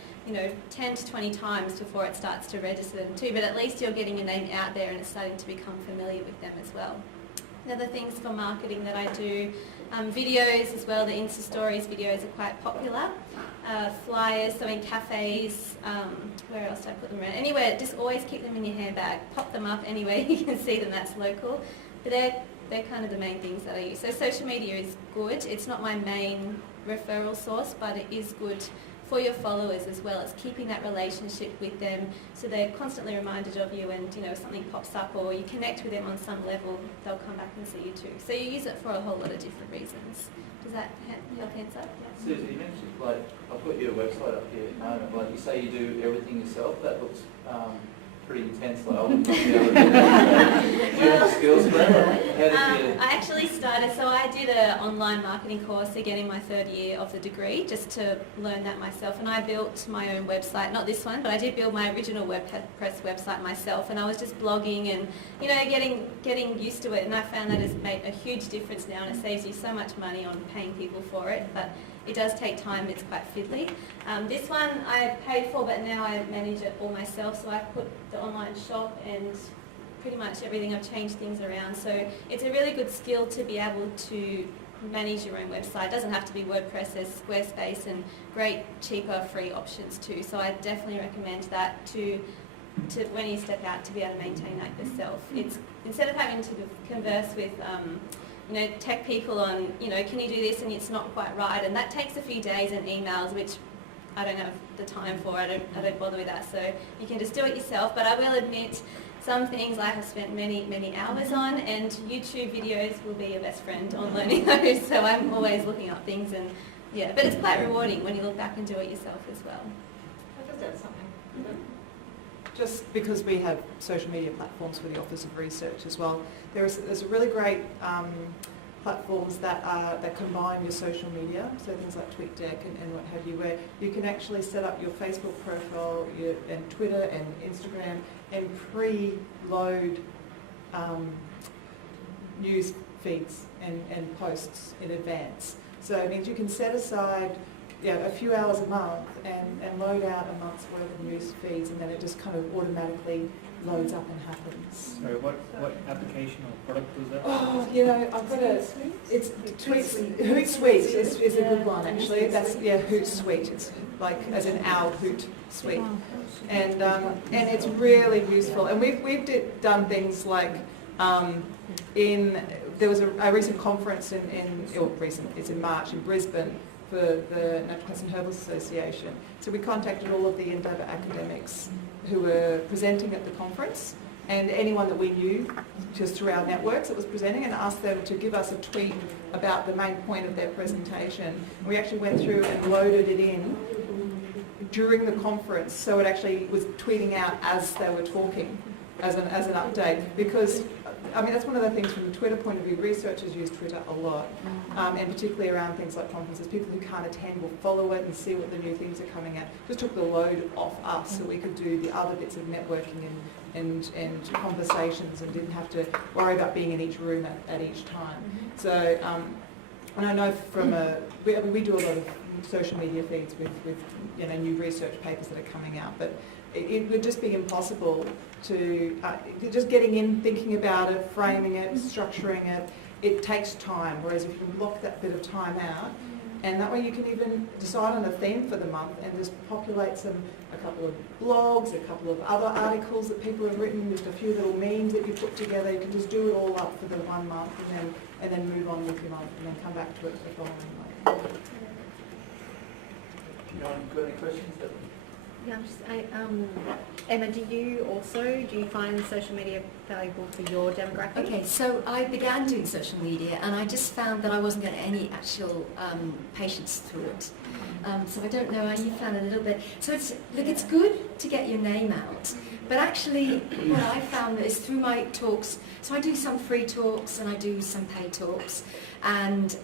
10 to 20 times before it starts to register them too, but at least you're getting your name out there and it's starting to become familiar with them as well. The other things for marketing that I do, videos as well. The Insta Stories videos are quite popular. Flyers, so in cafes, where else do I put them around? Anywhere, just always keep them in your handbag. Pop them up anywhere you can see them, that's local. But they're kind of the main things that I use. So social media is good. It's not my main referral source, but it is good for your followers as well. It's keeping that relationship with them so they're constantly reminded of you, and if something pops up or you connect with them on some level, they'll come back and see you too. So you use it for a whole lot of different reasons. Does that help answer? Yeah. Susie, you mentioned, I've got your website up here at the moment, you say you do everything yourself. That looks pretty intense. I wouldn't be able to do that. Do you have the skills for that? How did you... I actually started, so I did an online marketing course again in my 3rd year of the degree, just to learn that myself, and I built my own website, not this one, but I did build my original WordPress website myself, and I was just blogging and getting used to it, and I found that it's made a huge difference now, and it saves you so much money on paying people for it, but it does take time, it's quite fiddly. This one I paid for, but now I manage it all myself, so I put the online shop and pretty much everything. I've changed things around, so it's a really good skill to be able to manage your own website. It doesn't have to be WordPress, there's Squarespace and great cheaper free options too, so I definitely recommend that to when you step out, to be able to maintain that yourself. It's instead of having to converse with tech people on, can you do this, and it's not quite right, and that takes a few days and emails, which I don't have the time for. I don't bother with that, so you can just do it yourself. But I will admit, some things I have spent many hours on, and YouTube videos will be your best friend on learning those, so I'm always looking up things, and yeah, but it's quite rewarding when you look back and do it yourself as well. I just add something. Just because we have social media platforms for the Office of Research as well, there's a really great platforms that combine your social media, so things like TweetDeck and what have you, where you can actually set up your Facebook profile and Twitter and Instagram and pre-load news feeds and posts in advance. So it means you can set aside a few hours a month and load out a month's worth of news feeds, and then it just kind of automatically loads up and happens. Sorry, what application or product was that? Oh, I've got it's Hootsuite is a good one actually. That's Hootsuite. It's like as in our Hoot Suite, and it's really useful. And we've done things like there was a recent conference it's in March in Brisbane for the Naturopaths and Herbals Association. So we contacted all of the Endeavour academics who were presenting at the conference, and anyone that we knew just through our networks that was presenting, and asked them to give us a tweet about the main point of their presentation. We actually went through and loaded it in during the conference, so it actually was tweeting out as they were talking as an update, because that's one of the things from the Twitter point of view. Researchers use Twitter a lot, and particularly around things like conferences. People who can't attend will follow it and see what the new things are coming out. Just took the load off us, so we could do the other bits of networking and conversations, and didn't have to worry about being in each room at each time. So, and I know we do a lot of social media feeds with new research papers that are coming out, but it would just be impossible to just getting in, thinking about it, framing it, structuring it. It takes time, whereas if you can block that bit of time out, and that way you can even decide on a theme for the month and just populate a couple of blogs, a couple of other articles that people have written, just a few little memes that you put together. You can just do it all up for the 1 month, and then move on with your month, and then come back to it the following month. Anyone got any questions? Emma, do you find social media valuable for your demographic? Okay, so I began doing social media, and I just found that I wasn't getting any actual patients through it. So I don't know how you found it a little bit. So it's good to get your name out, but actually what I found is through my talks. So I do some free talks and I do some paid talks, and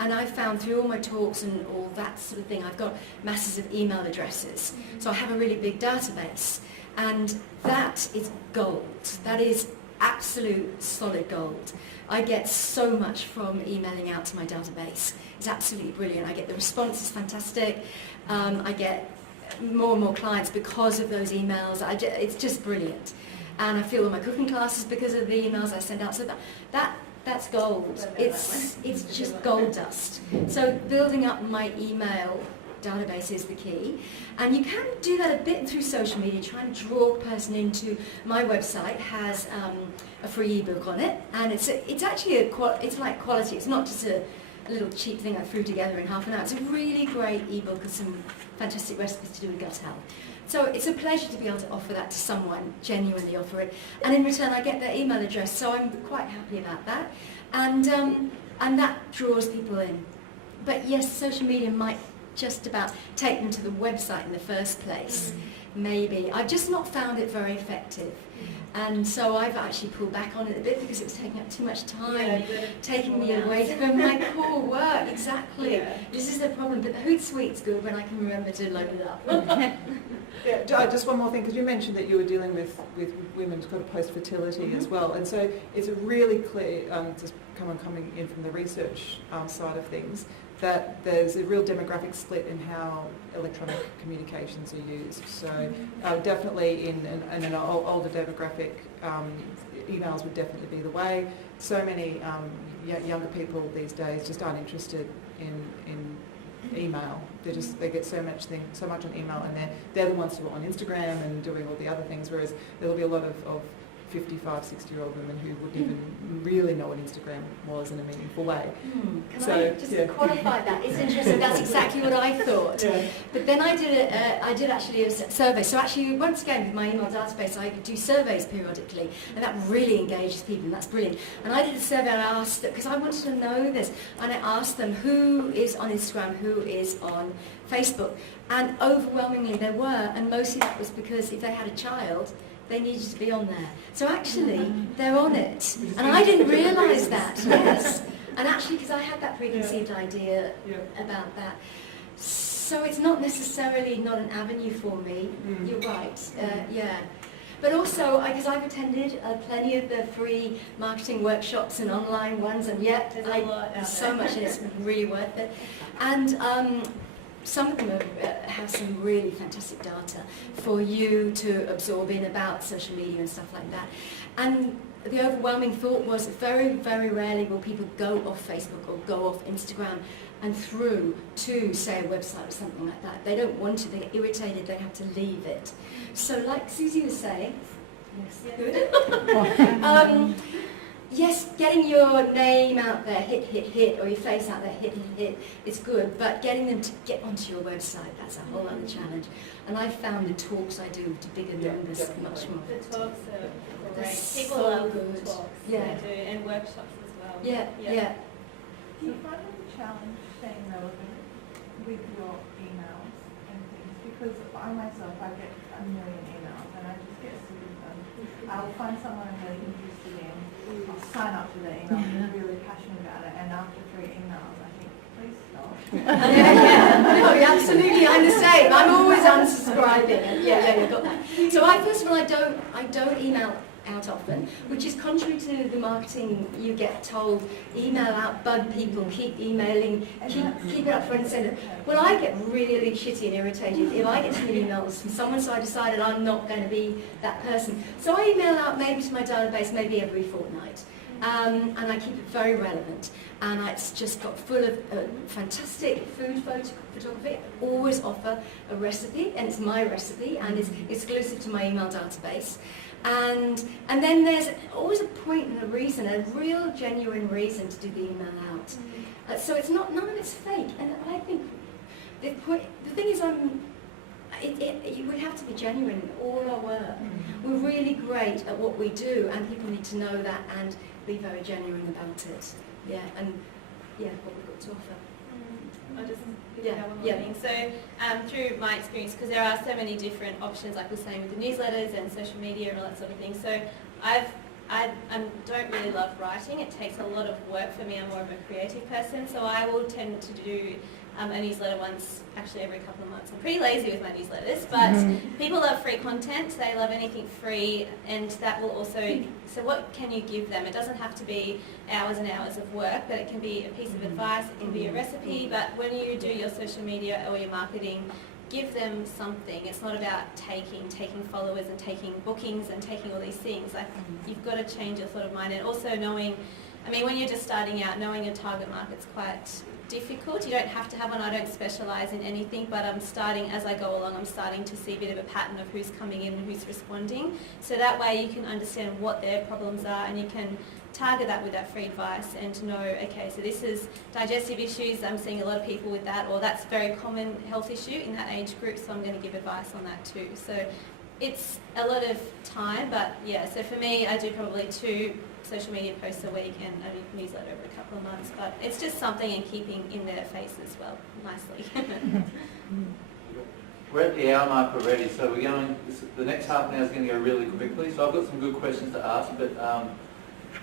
I found through all my talks and all that sort of thing, I've got masses of email addresses. So I have a really big database, and that is gold. That is absolute solid gold. I get so much from emailing out to my database. It's absolutely brilliant. I get the response is fantastic. I get more and more clients because of those emails. It's just brilliant. And I feel all my cooking classes because of the emails I send out. So that's gold. It's just gold dust. So building up my email database is the key, and you can do that a bit through social media. Try and draw a person into my website. Has a free ebook on it, and it's actually it's like quality. It's not just a little cheap thing I threw together in half an hour. It's a really great ebook with some fantastic recipes to do with gut health. So it's a pleasure to be able to offer that to someone, genuinely offer it. And in return, I get their email address, so I'm quite happy about that. And that draws people in. But yes, social media might just about take them to the website in the first place. Maybe. I've just not found it very effective. And so I've actually pulled back on it a bit because it was taking up too much time, taking me away from my core work. Exactly. Yeah. This is the problem. But the Hootsuite's good when I can remember to load it up. Just one more thing, because you mentioned that you were dealing with women who've got post-fertility as well, and so it's a really clear, just coming in from the research side of things, that there's a real demographic split in how electronic communications are used. So definitely in an older demographic, emails would definitely be the way. So many younger people these days just aren't interested in email. They get so much on email, and they're the ones who are on Instagram and doing all the other things, whereas there'll be a lot of 55, 60-year-old women who wouldn't even really know what Instagram was in a meaningful way. Can I just qualify that? It's interesting. That's exactly what I thought. Yeah. But then I did actually a survey. So actually, once again, with my email database, I do surveys periodically, and that really engages people, and that's brilliant. And I did a survey, and I asked, because I wanted to know this, and I asked them who is on Instagram, who is on Facebook, and overwhelmingly there were, and mostly that was because if they had a child, they needed to be on there. So actually, they're on it. And I didn't realise that, yes. And actually, because I had that preconceived idea about that. So it's not necessarily not an avenue for me. You're right, yeah. But also, because I've attended plenty of the free marketing workshops and online ones, and yet there's so much, and it's really worth it. And some of them have some really fantastic data for you to absorb in about social media and stuff like that. And the overwhelming thought was very, very rarely will people go off Facebook or go off Instagram and through to, say, a website or something like that. They don't want to, they get irritated, they have to leave it. So like Susie was saying, yes, good. Yes, getting your name out there, hit, or your face out there, hit, it's good, but getting them to get onto your website, that's a whole other challenge. And I've found the talks I do to bigger numbers much more. The talks are great. They're People so love good. talks. Yeah. They do, and workshops as well. Yeah. Do you find it a challenge staying relevant with your emails and things? Because I myself, I get a million emails and I just get sick of them. I'll find someone I'm really interested in, I'll sign up to their email, I'm really passionate about it, and after 3 emails I think, please stop. No, absolutely, I'm the same. I'm always unsubscribing. Yeah, you've got that. So first of all, I don't email out often, which is contrary to the marketing you get told, email out, bug people, keep emailing, keep it up front and centre. Well, I get really shitty and irritated if I get some emails from someone, so I decided I'm not going to be that person. So I email out maybe to my database maybe every fortnight, and I keep it very relevant. And it's just got full of fantastic food photography. I always offer a recipe, and it's my recipe, and it's exclusive to my email database. And then there's always a point and a reason, a real genuine reason to do the email out. So it's none of it's fake. And I think the thing is, we have to be genuine in all our work. We're really great at what we do, and people need to know that and be very genuine about it. Yeah, and what we've got to offer. I'll just pick up one more thing. So through my experience, because there are so many different options, like we're saying with the newsletters and social media and all that sort of thing. So I don't really love writing. It takes a lot of work for me. I'm more of a creative person, so I will tend to do a newsletter once, actually every couple of months. I'm pretty lazy with my newsletters, but people love free content. They love anything free, and that will also, so what can you give them? It doesn't have to be hours and hours of work, but it can be a piece of advice, it can be a recipe, but when you do your social media or your marketing, give them something. It's not about taking followers and taking bookings and taking all these things. Like, you've got to change your sort of mind, and also knowing, I mean, when you're just starting out, knowing your target market's quite difficult. You don't have to have one. I don't specialise in anything, but I'm starting, as I go along, I'm starting to see a bit of a pattern of who's coming in and who's responding. So that way you can understand what their problems are and you can target that with that free advice and to know, okay, so this is digestive issues, I'm seeing a lot of people with that, or that's a very common health issue in that age group, so I'm going to give advice on that too. So it's a lot of time, but yeah, so for me, I do probably 2 social media posts a week and a newsletter over a couple of months, but it's just something and keeping in their face as well, nicely. We're at the hour mark already, so we're going, the next half an hour is going to go really quickly, so I've got some good questions to ask, but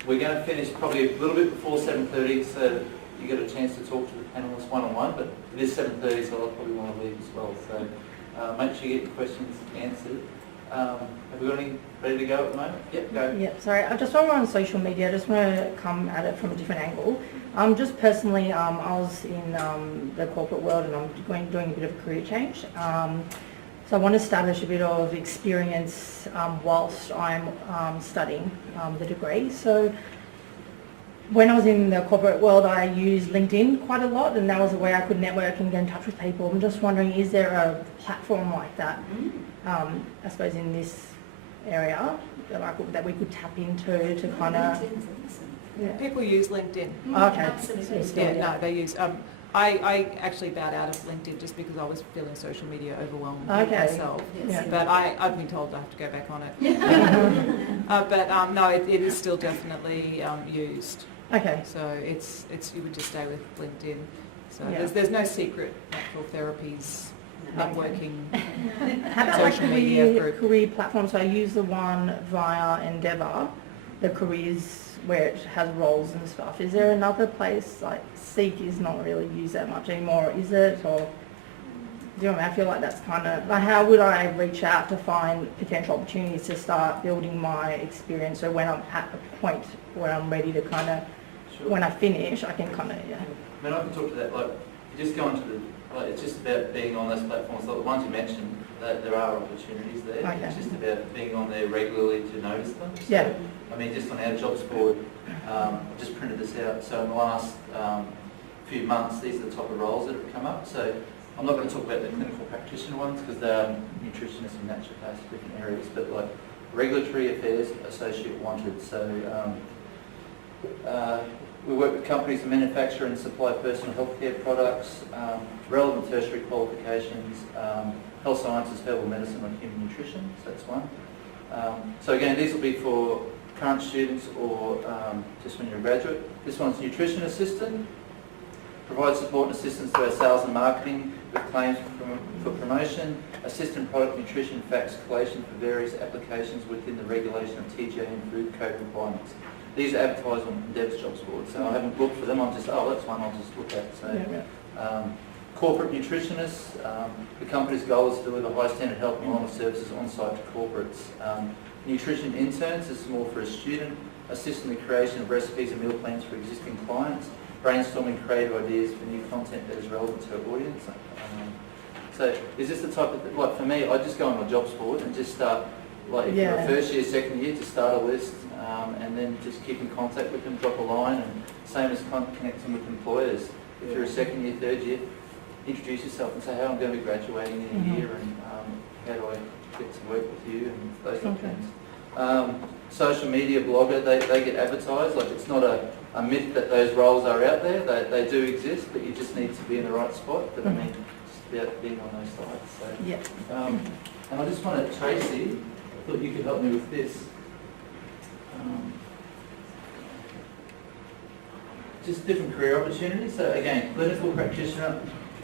we're going to finish probably a little bit before 7:30, so you get a chance to talk to the panellists one-on-one, but it is 7:30, so I'll probably want to leave as well, so make sure you get your questions answered. Have we got any ready to go at the moment? Yep, go. Yep, sorry, I just want to run social media. I just want to come at it from a different angle. Just personally, I was in the corporate world and I'm doing a bit of a career change. So I want to establish a bit of experience whilst I'm studying the degree. So when I was in the corporate world, I used LinkedIn quite a lot, and that was a way I could network and get in touch with people. I'm just wondering, is there a platform like that, I suppose, in this area that we could tap into to kind of... Yeah. People use LinkedIn. Okay. Absolutely. Yeah, no, they use... I actually bowed out of LinkedIn just because I was feeling social media overwhelmed myself. Yeah. But I've been told I have to go back on it. No, it is still definitely used. Okay. So it's you would just stay with LinkedIn. So there's no secret natural therapies networking How about social media career platforms? So I use the one via Endeavour, the careers where it has roles and stuff. Is there another place, like Seek is not really used that much anymore, is it? Or do you know, I feel like that's kind of, like, how would I reach out to find potential opportunities to start building my experience, so when I'm at the point where I'm ready to kind of, when I finish, I can kind of, I mean, I can talk to that, like, you just go into the, like, it's just about being on those platforms, like the ones you mentioned, that there are opportunities there. Okay. It's just about being on there regularly to notice them. So, Yeah. I mean, just on our jobs board, I've just printed this out. So in the last few months, these are the type of roles that have come up. So I'm not going to talk about the clinical practitioner ones because they're nutritionists and naturopaths, different areas, but like regulatory affairs associate wanted. So we work with companies that manufacture and supply personal healthcare products, relevant tertiary qualifications, health sciences, herbal medicine, and human nutrition. So that's one. So again, these will be for current students or just when you're a graduate. This one's nutrition assistant. Provides support and assistance to our sales and marketing with claims for promotion. Assistant product nutrition facts collation for various applications within the regulation of TGA and food code requirements. These are advertised on Dev's jobs board, so I haven't looked for them. I'm just, that's one I'll just look at. So, corporate nutritionists. The company's goal is to deliver high standard health and wellness services on site to corporates. Nutrition interns. This is more for a student. Assist in the creation of recipes and meal plans for existing clients. Brainstorming creative ideas for new content that is relevant to our audience. So is this the type of, like for me, I just go on my jobs board and just start, like if you're a first year, second year, just start a list and then just keep in contact with them, drop a line, and same as connecting with employers. If you're a second year, third year, introduce yourself and say, hey, I'm going to be graduating in a year and how do I get to work with you and those type of things. Social media blogger, they get advertised, like it's not a myth that those roles are out there. They do exist, but you just need to be in the right spot. But I mean, just about being on those sites. So, and I just wanted, Tracy, I thought you could help me with this. Just different career opportunities. So again, clinical practitioner,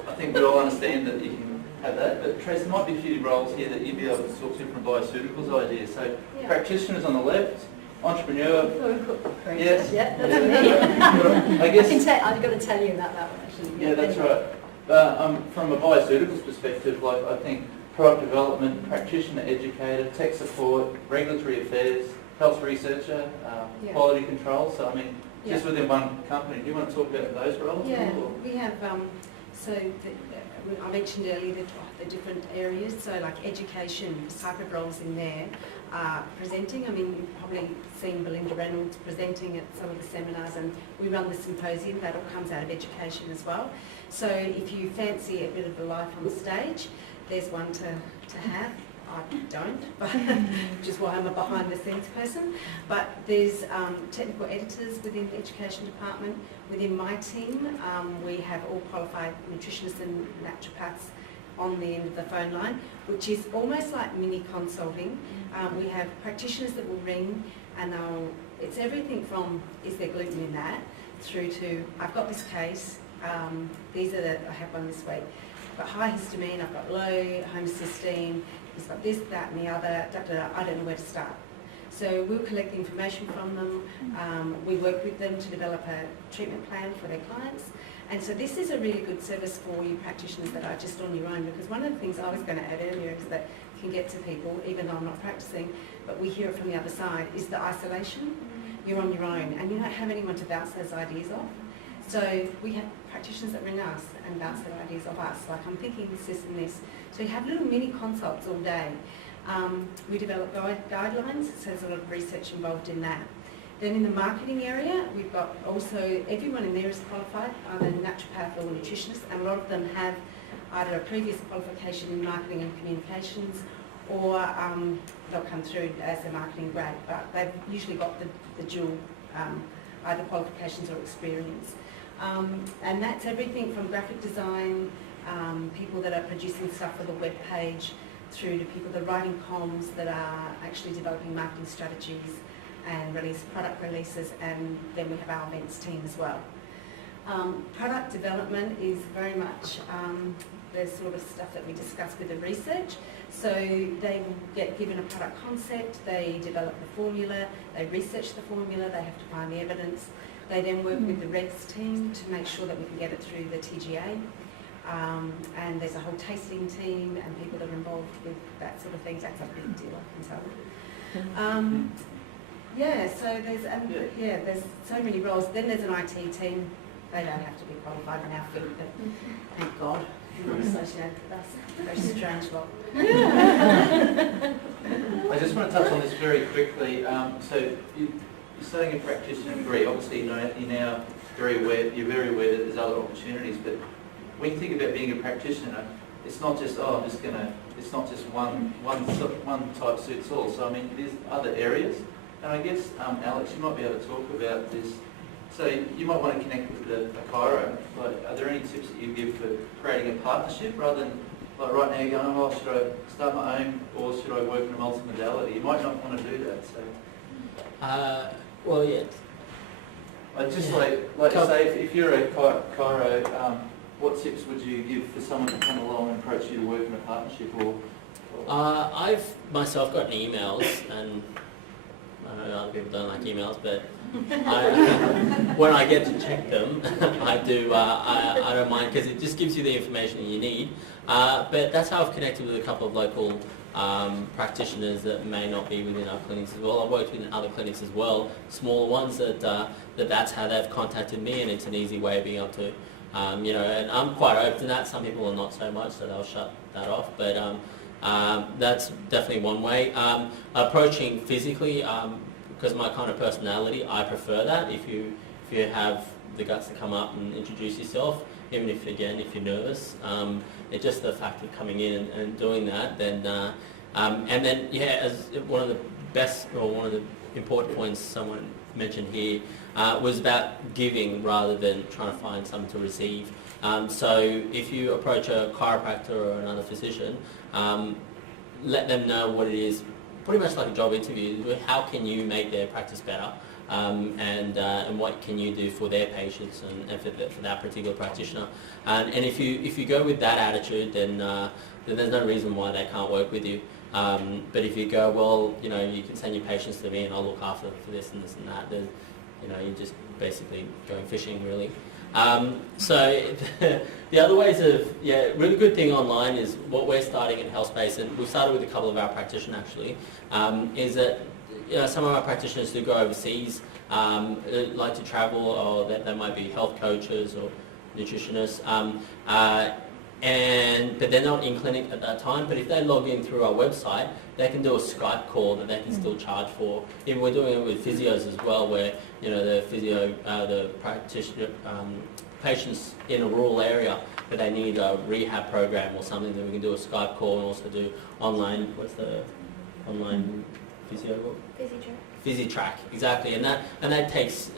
I think we all understand that you can have that. But Tracy, there might be a few roles here that you'd be able to talk to from bioceuticals ideas. So practitioners on the left. Entrepreneur. Yes. I guess. I've got to tell you about that one actually. Yeah, that's right. From a bioceuticals perspective, like I think product development, practitioner, educator, tech support, regulatory affairs, health researcher, quality control. So I mean, just within one company. Do you want to talk about those roles? Yeah, or? we have I mentioned earlier the different areas, so like education, the type of roles in there are presenting. I mean, you've probably seen Belinda Reynolds presenting at some of the seminars, and we run the symposium, that all comes out of education as well. So if you fancy a bit of a life on stage, there's one to have. I don't, but which is why I'm a behind the scenes person. But there's technical editors within the education department. Within my team, we have all qualified nutritionists and naturopaths on the end of the phone line, which is almost like mini consulting. We have practitioners that will ring, and it's everything from is there gluten in that through to I've got this case. I have one this week. I've got high histamine, I've got low homocysteine, he's got this, that and the other, I don't know where to start. So we'll collect the information from them, we work with them to develop a treatment plan for their clients. And so this is a really good service for you practitioners that are just on your own, because one of the things I was going to add earlier is that can get to people, even though I'm not practicing, but we hear it from the other side, is the isolation. You're on your own and you don't have anyone to bounce those ideas off. So we have practitioners that ring us and bounce their ideas off us, like I'm thinking this and this. So you have little mini consults all day. We develop guidelines, so there's a lot of research involved in that. Then in the marketing area, we've got also, everyone in there is qualified, either naturopath or nutritionist, and a lot of them have either a previous qualification in marketing and communications, or they'll come through as a marketing grad, but they've usually got the dual either qualifications or experience. And that's everything from graphic design, people that are producing stuff for the web page, through to people that are writing comms, that are actually developing marketing strategies and product releases, and then we have our events team as well. Product development is very much the sort of stuff that we discuss with the research. So they will get given a product concept, they develop the formula, they research the formula, they have to find the evidence. They then work with the regs team to make sure that we can get it through the TGA. And there's a whole tasting team and people that are involved with that sort of thing. That's a big deal, I can tell. Yeah, so there's so many roles. Then there's an IT team. They don't have to be qualified in our field, but thank God you're not associated with us. Very strange lot. I just want to touch on this very quickly. So you're studying a practitioner degree. Obviously, you're now very aware that there's other opportunities. But when you think about being a practitioner, it's not just it's not just one type suits all. So I mean, there's other areas. And I guess, Alex, you might be able to talk about this. So you might want to connect with a chiro. Like, are there any tips that you give for creating a partnership rather than, like right now you're going, oh, should I start my own or should I work in a multimodality? You might not want to do that. So. Well, yeah. Just like say, if you're a chiro, what tips would you give for someone to come along and approach you to work in a partnership or I've myself gotten emails, and I know other people don't like emails, but when I get to check them, I do. I don't mind, because it just gives you the information that you need. But that's how I've connected with a couple of local practitioners that may not be within our clinics as well. I've worked with other clinics as well, smaller ones that's how they've contacted me, and it's an easy way of being able to, and I'm quite open to that. Some people are not so much, so they'll shut that off. But that's definitely one way. Approaching physically, because my kind of personality, I prefer that. If you have the guts to come up and introduce yourself, even if you're nervous, it's just the fact of coming in and doing that. Then as one of the best, or one of the important points someone mentioned here was about giving rather than trying to find something to receive. So if you approach a chiropractor or another physician, let them know what it is, pretty much like a job interview. How can you make their practice better, and what can you do for their patients and for that particular practitioner? And if you go with that attitude, then there's no reason why they can't work with you. But if you go, well, you can send your patients to me and I'll look after them for this and this and that, then you're just basically going fishing, really. So the other ways of, really good thing online is what we're starting at HealthSpace, and we've started with a couple of our practitioners actually, is that some of our practitioners who go overseas like to travel, or that they might be health coaches or nutritionists, but they're not in clinic at that time. But if they log in through our website, they can do a Skype call that they can still charge for. Even we're doing it with physios as well, where the physio, the practitioner, patients in a rural area that they need a rehab program or something, then we can do a Skype call and also do online. What's the online physio? PhysiTrack, exactly, and that takes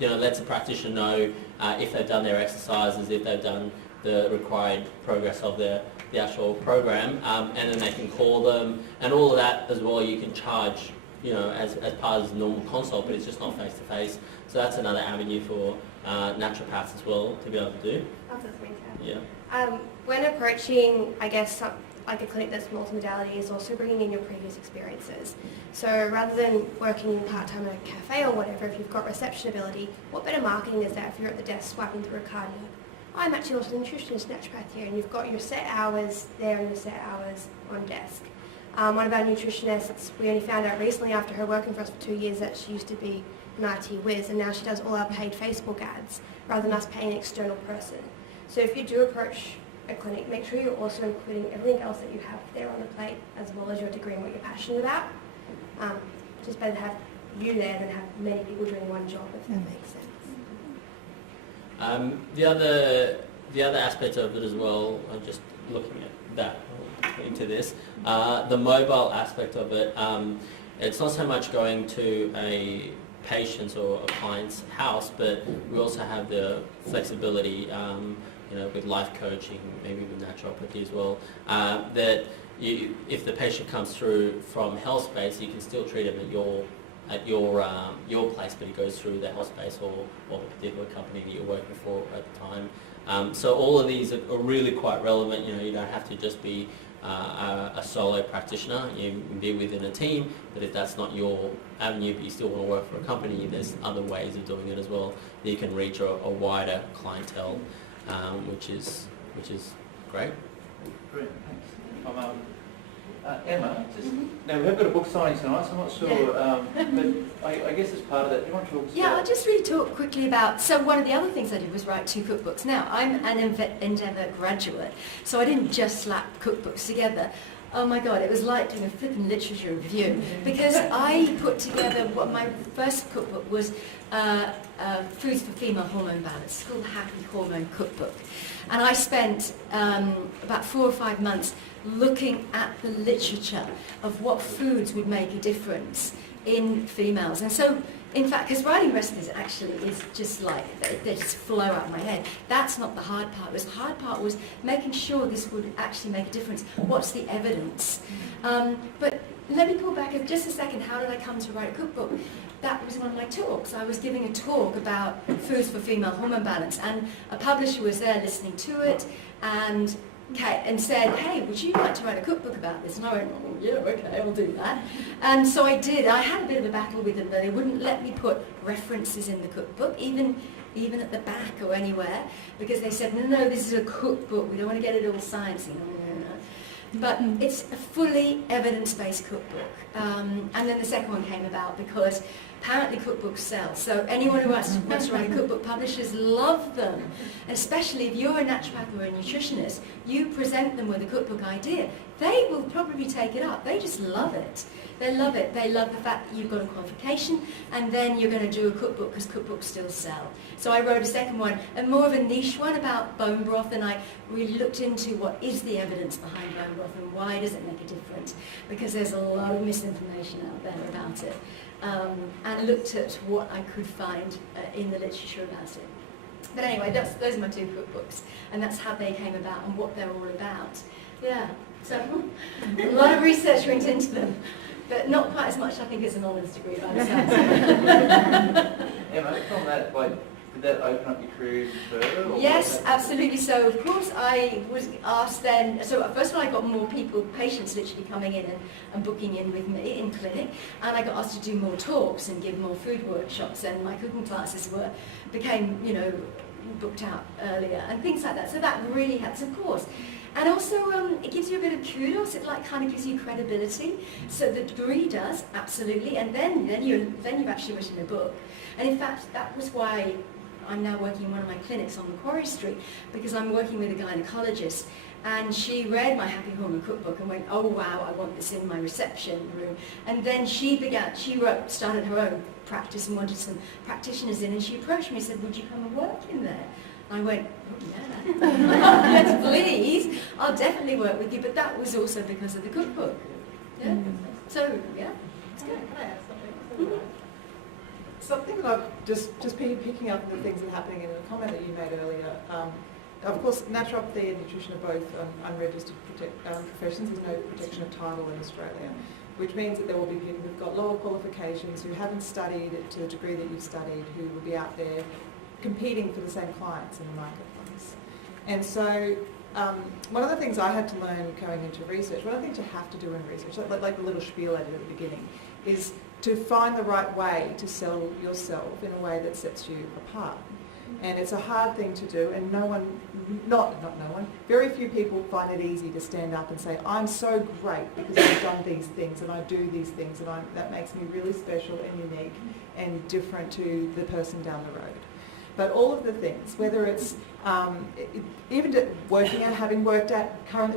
lets the practitioner know if they've done their exercises, if they've done the required progress of the actual program, and then they can call them, and all of that as well. You can charge, as part of the normal consult, but it's just not face to face. So that's another avenue for naturopaths as well to be able to do. Yeah. When approaching, I guess, like a clinic that's multimodality, is also bringing in your previous experiences. So rather than working part-time at a cafe or whatever, if you've got reception ability, what better marketing is that if you're at the desk swiping through a card and you're like, I'm actually also a nutritionist, naturopath here, and you've got your set hours there and your set hours on desk. One of our nutritionists, we only found out recently after her working for us for 2 years that she used to be an IT whiz, and now she does all our paid Facebook ads rather than us paying an external person. So if you do approach a clinic, make sure you're also including everything else that you have there on the plate, as well as your degree and what you're passionate about. Just better to have you there than have many people doing one job, if that makes sense. The other aspect of it as well, I'm just looking at that into this, the mobile aspect of it. It's not so much going to a patient's or a client's house, but we also have the flexibility, with life coaching, maybe with naturopathy as well, that if the patient comes through from HealthSpace, you can still treat them at your place, but it goes through the HealthSpace or the particular company that you're working for at the time. So all of these are really quite relevant. You don't have to just be a solo practitioner. You can be within a team, but if that's not your avenue, but you still want to work for a company, there's other ways of doing it as well. You can reach a wider clientele, which is great. Brilliant, thanks. Emma, now we have got a book signing tonight, so I'm not sure, but I guess as part of that, do you want to talk Yeah, I'll just really talk quickly about, so one of the other things I did was write 2 cookbooks. Now, I'm an Endeavour graduate, so I didn't just slap cookbooks together. Oh my God, it was like doing a flipping literature review, because I put together what my first cookbook was, Foods for Female Hormone Balance. It's called Happy Hormone Cookbook. And I spent about 4 or 5 months looking at the literature of what foods would make a difference in females. And so, in fact, because writing recipes actually is just like, they just flow out of my head. That's not the hard part. The hard part was making sure this would actually make a difference. What's the evidence? But let me pull back just a second. How did I come to write a cookbook? That was one of my talks. I was giving a talk about foods for female hormone balance, and a publisher was there listening to it, and said, hey, would you like to write a cookbook about this? And I went, oh, yeah, okay, I'll do that. And so I did. I had a bit of a battle with them, but they wouldn't let me put references in the cookbook, even at the back or anywhere, because they said, no, this is a cookbook. We don't want to get it all sciencey. But it's a fully evidence-based cookbook. And then the second one came about because apparently cookbooks sell. So anyone who wants to write a cookbook, publishers love them. And especially if you're a naturopath or a nutritionist, you present them with a cookbook idea, they will probably take it up. They just love it. They love it. They love the fact that you've got a qualification, and then you're going to do a cookbook, because cookbooks still sell. So I wrote a second one, and more of a niche one about bone broth, and I really looked into what is the evidence behind bone broth and why does it make a difference, because there's a lot of misinformation out there about it. And looked at what I could find in the literature about it. But anyway, those are my 2 cookbooks, and that's how they came about and what they're all about. Yeah, so a lot of research went into them, but not quite as much, I think, as an honours degree by the sounds of it. Emma, from that, did that open up your career further? Or yes, absolutely. So, of course, I was asked then, so first of all, I got more patients literally coming in and booking in with me in clinic, and I got asked to do more talks and give more food workshops, and my cooking classes became, booked out earlier, and things like that. So that really helps, of course. And also, it gives you a bit of kudos. It kind of gives you credibility. So the degree does, absolutely. And then you've actually written a book. And in fact, that was why I'm now working in one of my clinics on Macquarie Street because I'm working with a gynecologist, and she read my Happy Hormone Cookbook and went, oh wow, I want this in my reception room. And then she started her own practice and wanted some practitioners in, and she approached me and said, would you come and work in there? I went, oh, yeah, yes, please, I'll definitely work with you, but that was also because of the cookbook. Yeah. So, yeah, it's good. Can I add something? Something that I've just picking up on the things that are happening in a comment that you made earlier. Of course, naturopathy and nutrition are both unregistered professions. There's no protection of title in Australia, which means that there will be people who've got lower qualifications, who haven't studied to the degree that you've studied, who will be out there competing for the same clients in the marketplace. And so one of the things I had to learn going into research, one of the things you have to do in research, like the little spiel I did at the beginning, is to find the right way to sell yourself in a way that sets you apart. And it's a hard thing to do, and very few people find it easy to stand up and say, I'm so great because I've done these things and I do these things, and that makes me really special and unique and different to the person down the road. But all of the things, whether it's even currently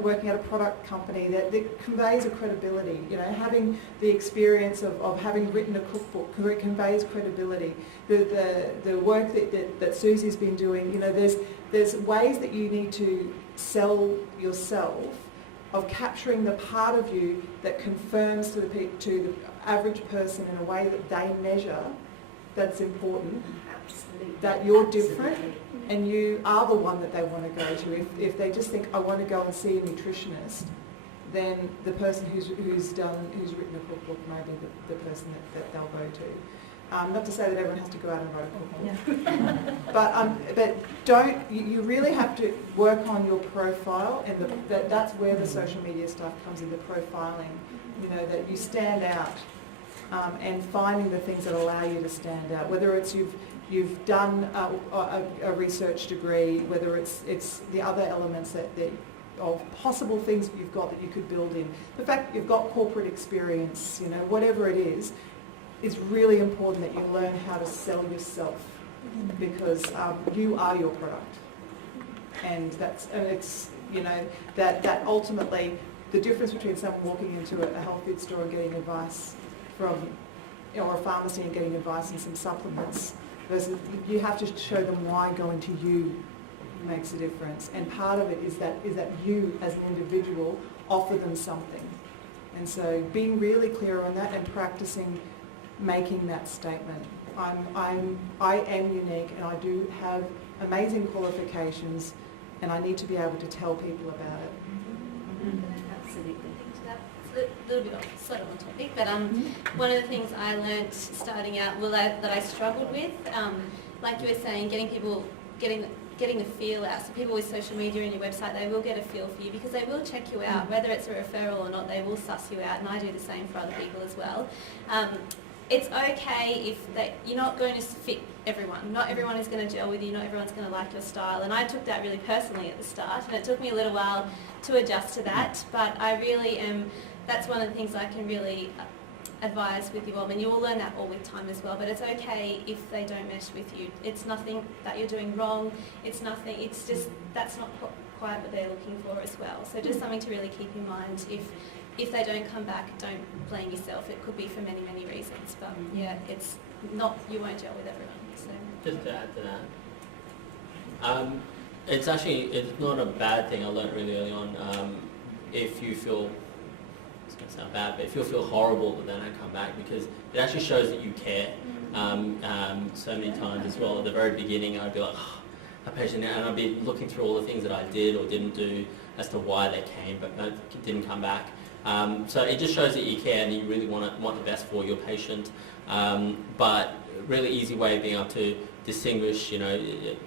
working at a product company that conveys a credibility, having the experience of having written a cookbook conveys credibility. The work that Susie's been doing, there's ways that you need to sell yourself, of capturing the part of you that confirms to the average person in a way that they measure that's important. Absolutely. That you're different and you are the one that they want to go to. If they just think, I want to go and see a nutritionist, then the person who's written a cookbook may be the person that they'll go to. Not to say that everyone has to go out and write a cookbook, but you really have to work on your profile, and that's where the social media stuff comes in, the profiling. That you stand out. And finding the things that allow you to stand out, whether it's you've done a research degree, whether it's the other elements of possible things that you've got that you could build in. The fact that you've got corporate experience, whatever it is, it's really important that you learn how to sell yourself, because you are your product, and that ultimately the difference between someone walking into a health food store and getting advice from, or a pharmacy and getting advice and some supplements, versus you have to show them why going to you makes a difference. And part of it is that you as an individual offer them something. And so being really clear on that and practicing making that statement. I am unique and I do have amazing qualifications, and I need to be able to tell people about it. Absolutely. A little bit sort of on topic, but one of the things I learnt starting out that I struggled with, like you were saying, getting the feel out. So people with social media and your website, they will get a feel for you because they will check you out, whether it's a referral or not. They will suss you out, and I do the same for other people as well. It's okay if you're not going to fit everyone. Not everyone is going to gel with you. Not everyone's going to like your style. And I took that really personally at the start, and it took me a little while to adjust to that. But I really am. That's one of the things I can really advise with you all, and you will learn that all with time as well. But it's okay if they don't mesh with you. It's nothing that you're doing wrong. It's just that's not quite what they're looking for as well. So just something to really keep in mind. If they don't come back, don't blame yourself. It could be for many, many reasons. But yeah, it's not, you won't gel with everyone. So just to add to that, it's not a bad thing. I learned really early on. If you feel, it's going to sound bad, but if you feel horrible that they don't come back, because it actually shows that you care. So many times as well, at the very beginning, I'd be like, a patient, and I'd be looking through all the things that I did or didn't do as to why they came, but didn't come back. So it just shows that you care and you really want the best for your patient. But really easy way of being able to distinguish, it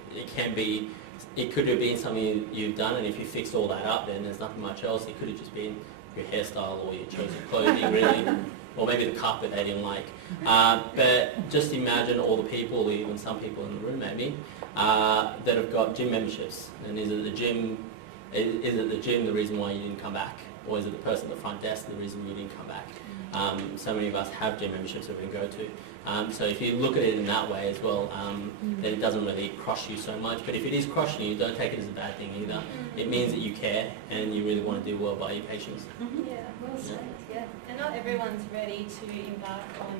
could have been something you've done, and if you fixed all that up, then there's nothing much else. It could have just been your hairstyle or your chosen clothing, really, or maybe the carpet they didn't like. But just imagine all the people, even some people in the room maybe, that have got gym memberships, and is it the gym the reason why you didn't come back? or is it the person at the front desk the reason you didn't come back? So many of us have gym memberships that we can go to. So if you look at it in that way as well, then it doesn't really crush you so much. But if it is crushing you, don't take it as a bad thing either. It means that you care and you really want to do well by your patients. Yeah, well said. Yeah, and not everyone's ready to embark on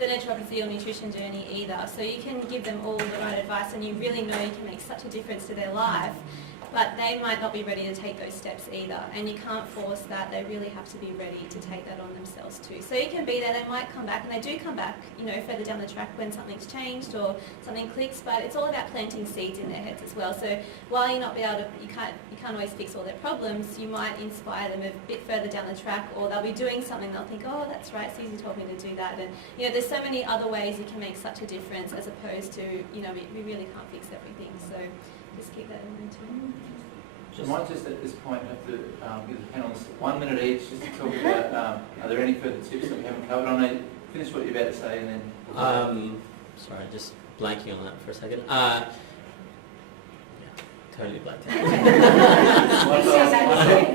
the naturopathy or nutrition journey either. So you can give them all the right advice, and you really know you can make such a difference to their life. But they might not be ready to take those steps either, and you can't force that. They really have to be ready to take that on themselves too. So you can be there. They might come back, and they do come back, you know, further down the track when something's changed or something clicks. But it's all about planting seeds in their heads as well. So while you not be able to, you can't always fix all their problems. You might inspire them a bit further down the track, or they'll be doing something. They'll think, oh, that's right, Susie told me to do that. And you know, there's so many other ways you can make such a difference, as opposed to, you know, we really can't fix everything. So just keep that in mind too. I might just at this point have to give the panellists 1 minute each just to talk about, are there any further tips that we haven't covered? I know, finish what you're about to say and then... Sorry, just blanking on that for a second. Totally blanked out.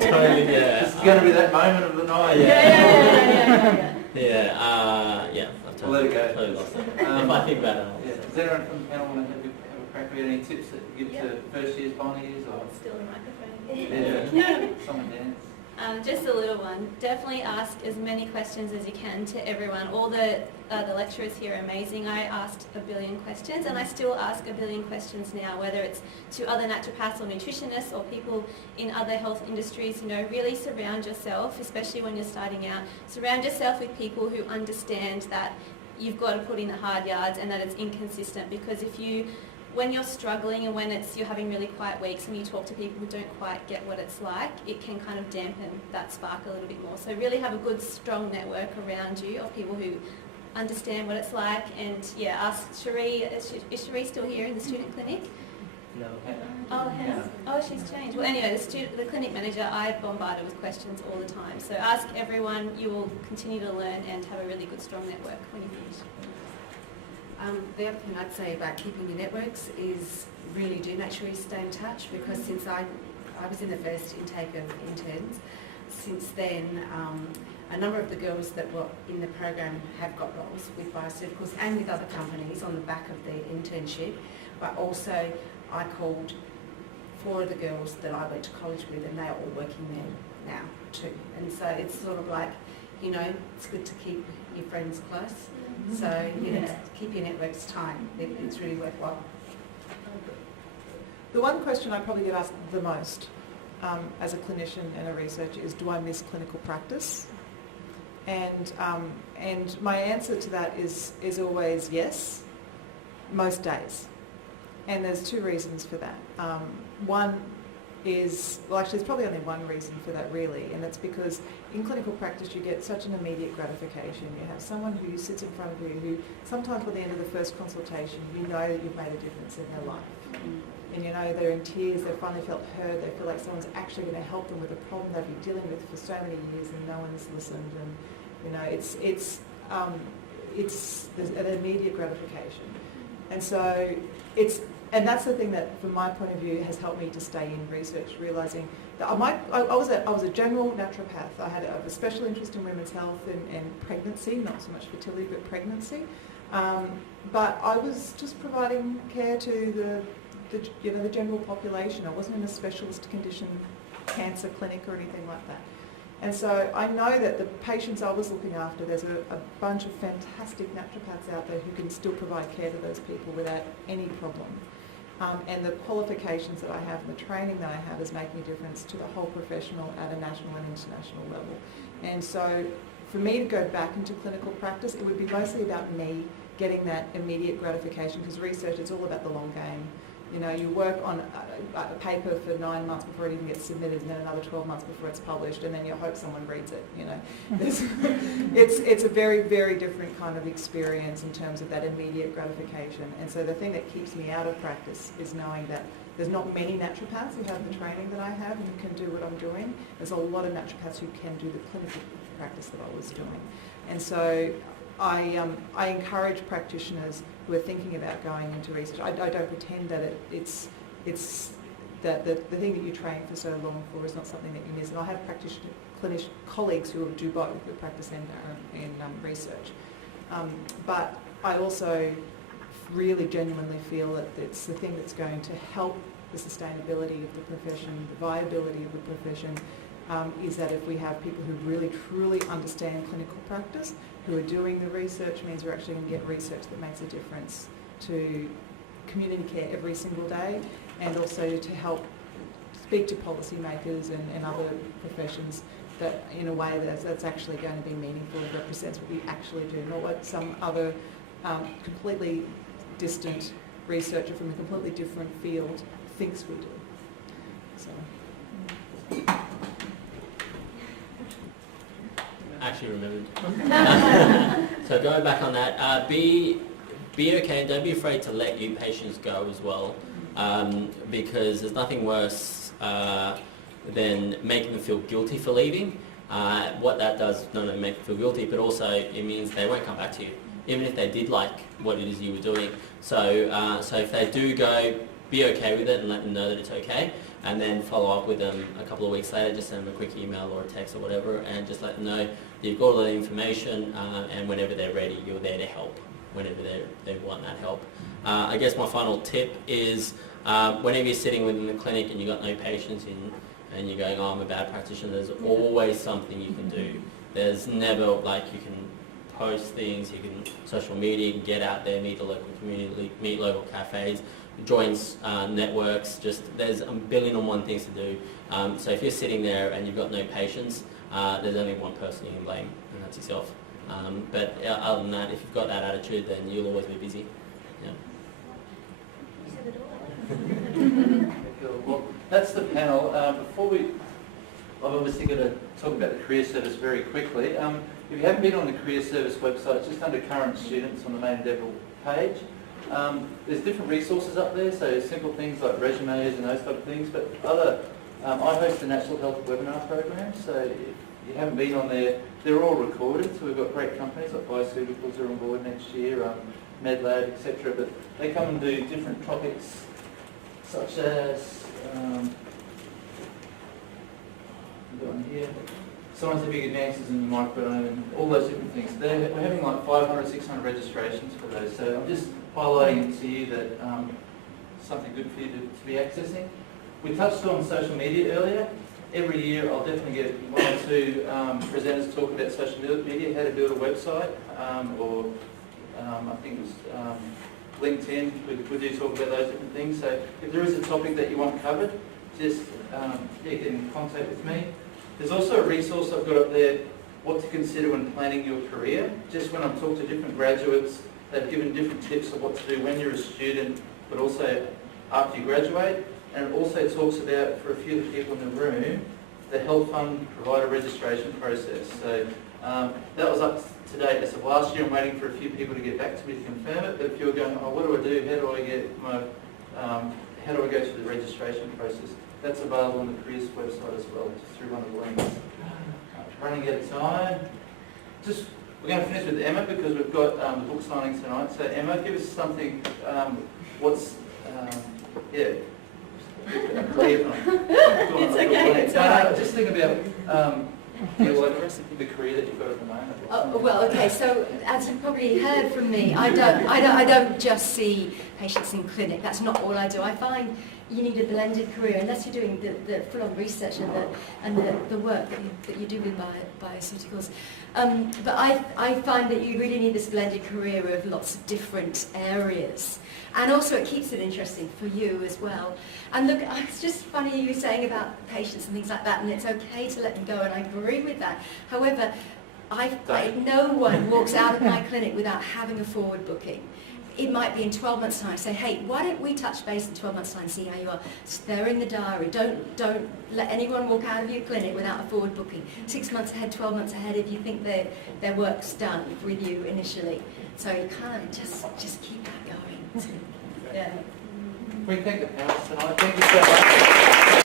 Totally, yeah. This is going to be that moment of the night. I've We'll let it go. totally lost it. If I think about it, I'll Yeah. Does anyone from the panel want to have a crack at any tips that you give to first years, final years? Or? Still the microphone. Yeah. Someone dance. Just a little one. Definitely ask as many questions as you can to everyone. All the lecturers here are amazing. I asked a billion questions, and I still ask a billion questions now, whether it's to other naturopaths or nutritionists or people in other health industries. You know, really surround yourself, especially when you're starting out, surround yourself with people who understand that you've got to put in the hard yards and that it's inconsistent. Because when you're struggling and when you're having really quiet weeks and you talk to people who don't quite get what it's like, it can kind of dampen that spark a little bit more. So really have a good, strong network around you of people who understand what it's like. And yeah, ask Cherie. Is Cherie still here in the student clinic? No. Oh, she's changed. Well, anyway, the clinic manager, I bombard her with questions all the time. So ask everyone. You will continue to learn and have a really good, strong network when you finish. The other thing I'd say about keeping your networks is really do make sure you stay in touch, because since I was in the first intake of interns, since then a number of the girls that were in the program have got roles with Bioceuticals and with other companies on the back of their internship, but also I called 4 of the girls that I went to college with, and they're all working there now too. And so it's sort of like, you know, it's good to keep your friends close. So, you know, keep your networks tight. It's really worthwhile. The one question I probably get asked the most as a clinician and a researcher is, do I miss clinical practice? And my answer to that is always yes, most days. And there's 2 reasons for that. One is, well, actually, there's probably only one reason for that really, and that's because in clinical practice you get such an immediate gratification. You have someone who sits in front of you who sometimes by the end of the first consultation you know that you've made a difference in their life. And you know they're in tears, they finally felt heard, they feel like someone's actually going to help them with a problem they've been dealing with for so many years and no one's listened. And you know, it's there's an immediate gratification. And so and that's the thing that, from my point of view, has helped me to stay in research, realising that I was a general naturopath. I had a special interest in women's health and pregnancy, not so much fertility, but pregnancy. But I was just providing care to the general population. I wasn't in a specialist condition, cancer clinic or anything like that. And so I know that the patients I was looking after, there's a bunch of fantastic naturopaths out there who can still provide care to those people without any problem. And the qualifications that I have and the training that I have is making a difference to the whole professional at a national and international level. And so for me to go back into clinical practice, it would be mostly about me getting that immediate gratification, because research is all about the long game. You know, you work on a paper for 9 months before it even gets submitted, and then another 12 months before it's published, and then you hope someone reads it, you know. It's a very, very different kind of experience in terms of that immediate gratification. And so the thing that keeps me out of practice is knowing that there's not many naturopaths who have the training that I have and who can do what I'm doing. There's a lot of naturopaths who can do the clinical practice that I was doing. And so I encourage practitioners who are thinking about going into research. I don't pretend that it's that the thing that you train for so long for is not something that you miss. And I have clinician colleagues who do both, who practice in research. But I also really genuinely feel that it's the thing that's going to help the sustainability of the profession, the viability of the profession, is that if we have people who really truly understand clinical practice, who are doing the research, means we're actually going to get research that makes a difference to community care every single day, and also to help speak to policymakers and other professions that in a way that's actually going to be meaningful and represents what we actually do, not what some other completely distant researcher from a completely different field thinks we do. So. Actually remembered. So going back on that, be okay and don't be afraid to let your patients go as well, because there's nothing worse than making them feel guilty for leaving. What that does, not only make them feel guilty, but also it means they won't come back to you, even if they did like what it is you were doing. So, so if they do go, be okay with it and let them know that it's okay, and then follow up with them a couple of weeks later. Just send them a quick email or a text or whatever, and just let them know you've got all the information, and whenever they're ready, you're there to help, whenever they want that help. I guess my final tip is, whenever you're sitting within the clinic and you've got no patients in, and you're going, oh, I'm a bad practitioner, there's always something you can do. There's never, like, you can post things, you can social media, you can get out there, meet the local community, meet local cafes, join networks, just there's a billion and one things to do. So if you're sitting there and you've got no patients, there's only one person you can blame, and that's yourself. But other than that, if you've got that attitude, then you'll always be busy. Yeah. Well, that's the panel. Before we, I'm obviously going to talk about the career service very quickly. If you haven't been on the career service website, just under current students on the main Endeavour page, there's different resources up there, so simple things like resumes and those type of things, but other, I host the Natural Health webinar program, so if you haven't been on there, they're all recorded, so we've got great companies like Bioceuticals are on board next year, MedLab, etc., but they come and do different topics such as, on here, scientific advances in the microbiome and all those different things. We're having like 500, 600 registrations for those, so I'm just highlighting to you that something good for you to be accessing. We touched on social media earlier. Every year I'll definitely get one or two presenters talk about social media, how to build a website, or I think it was LinkedIn, we do talk about those different things. So if there is a topic that you want covered, just get in contact with me. There's also a resource I've got up there, what to consider when planning your career. Just when I've talked to different graduates, they've given different tips of what to do when you're a student, but also after you graduate. And it also talks about, for a few of the people in the room, the Health Fund provider registration process. So that was up to date as of last year. I'm waiting for a few people to get back to me to confirm it. But if you're going, oh, what do I do? How do I get my, how do I go through the registration process? That's available on the careers website as well, just through one of the links. Running out of time. We're going to finish with Emma because we've got the book signing tonight. So Emma, give us something. It's okay. It's all right. Just think about the career that you've got at the moment. Oh, well, okay. So as you've probably heard from me, I don't just see patients in clinic. That's not all I do. I find you need a blended career unless you're doing the full-on research and the work that you do with bioceuticals. But I find that you really need this blended career of lots of different areas. And also it keeps it interesting for you as well. And look, it's just funny you were saying about patients and things like that, and it's okay to let them go, and I agree with that. However, no one walks out of my clinic without having a forward booking. It might be in 12 months' time. Say, hey, why don't we touch base in 12 months' time, see how you are. They're in the diary. Don't let anyone walk out of your clinic without a forward booking. 6 months ahead, 12 months ahead, if you think their work's done with you initially. So you kind of just keep that going. Yeah. We thank the panelists tonight. Thank you so much.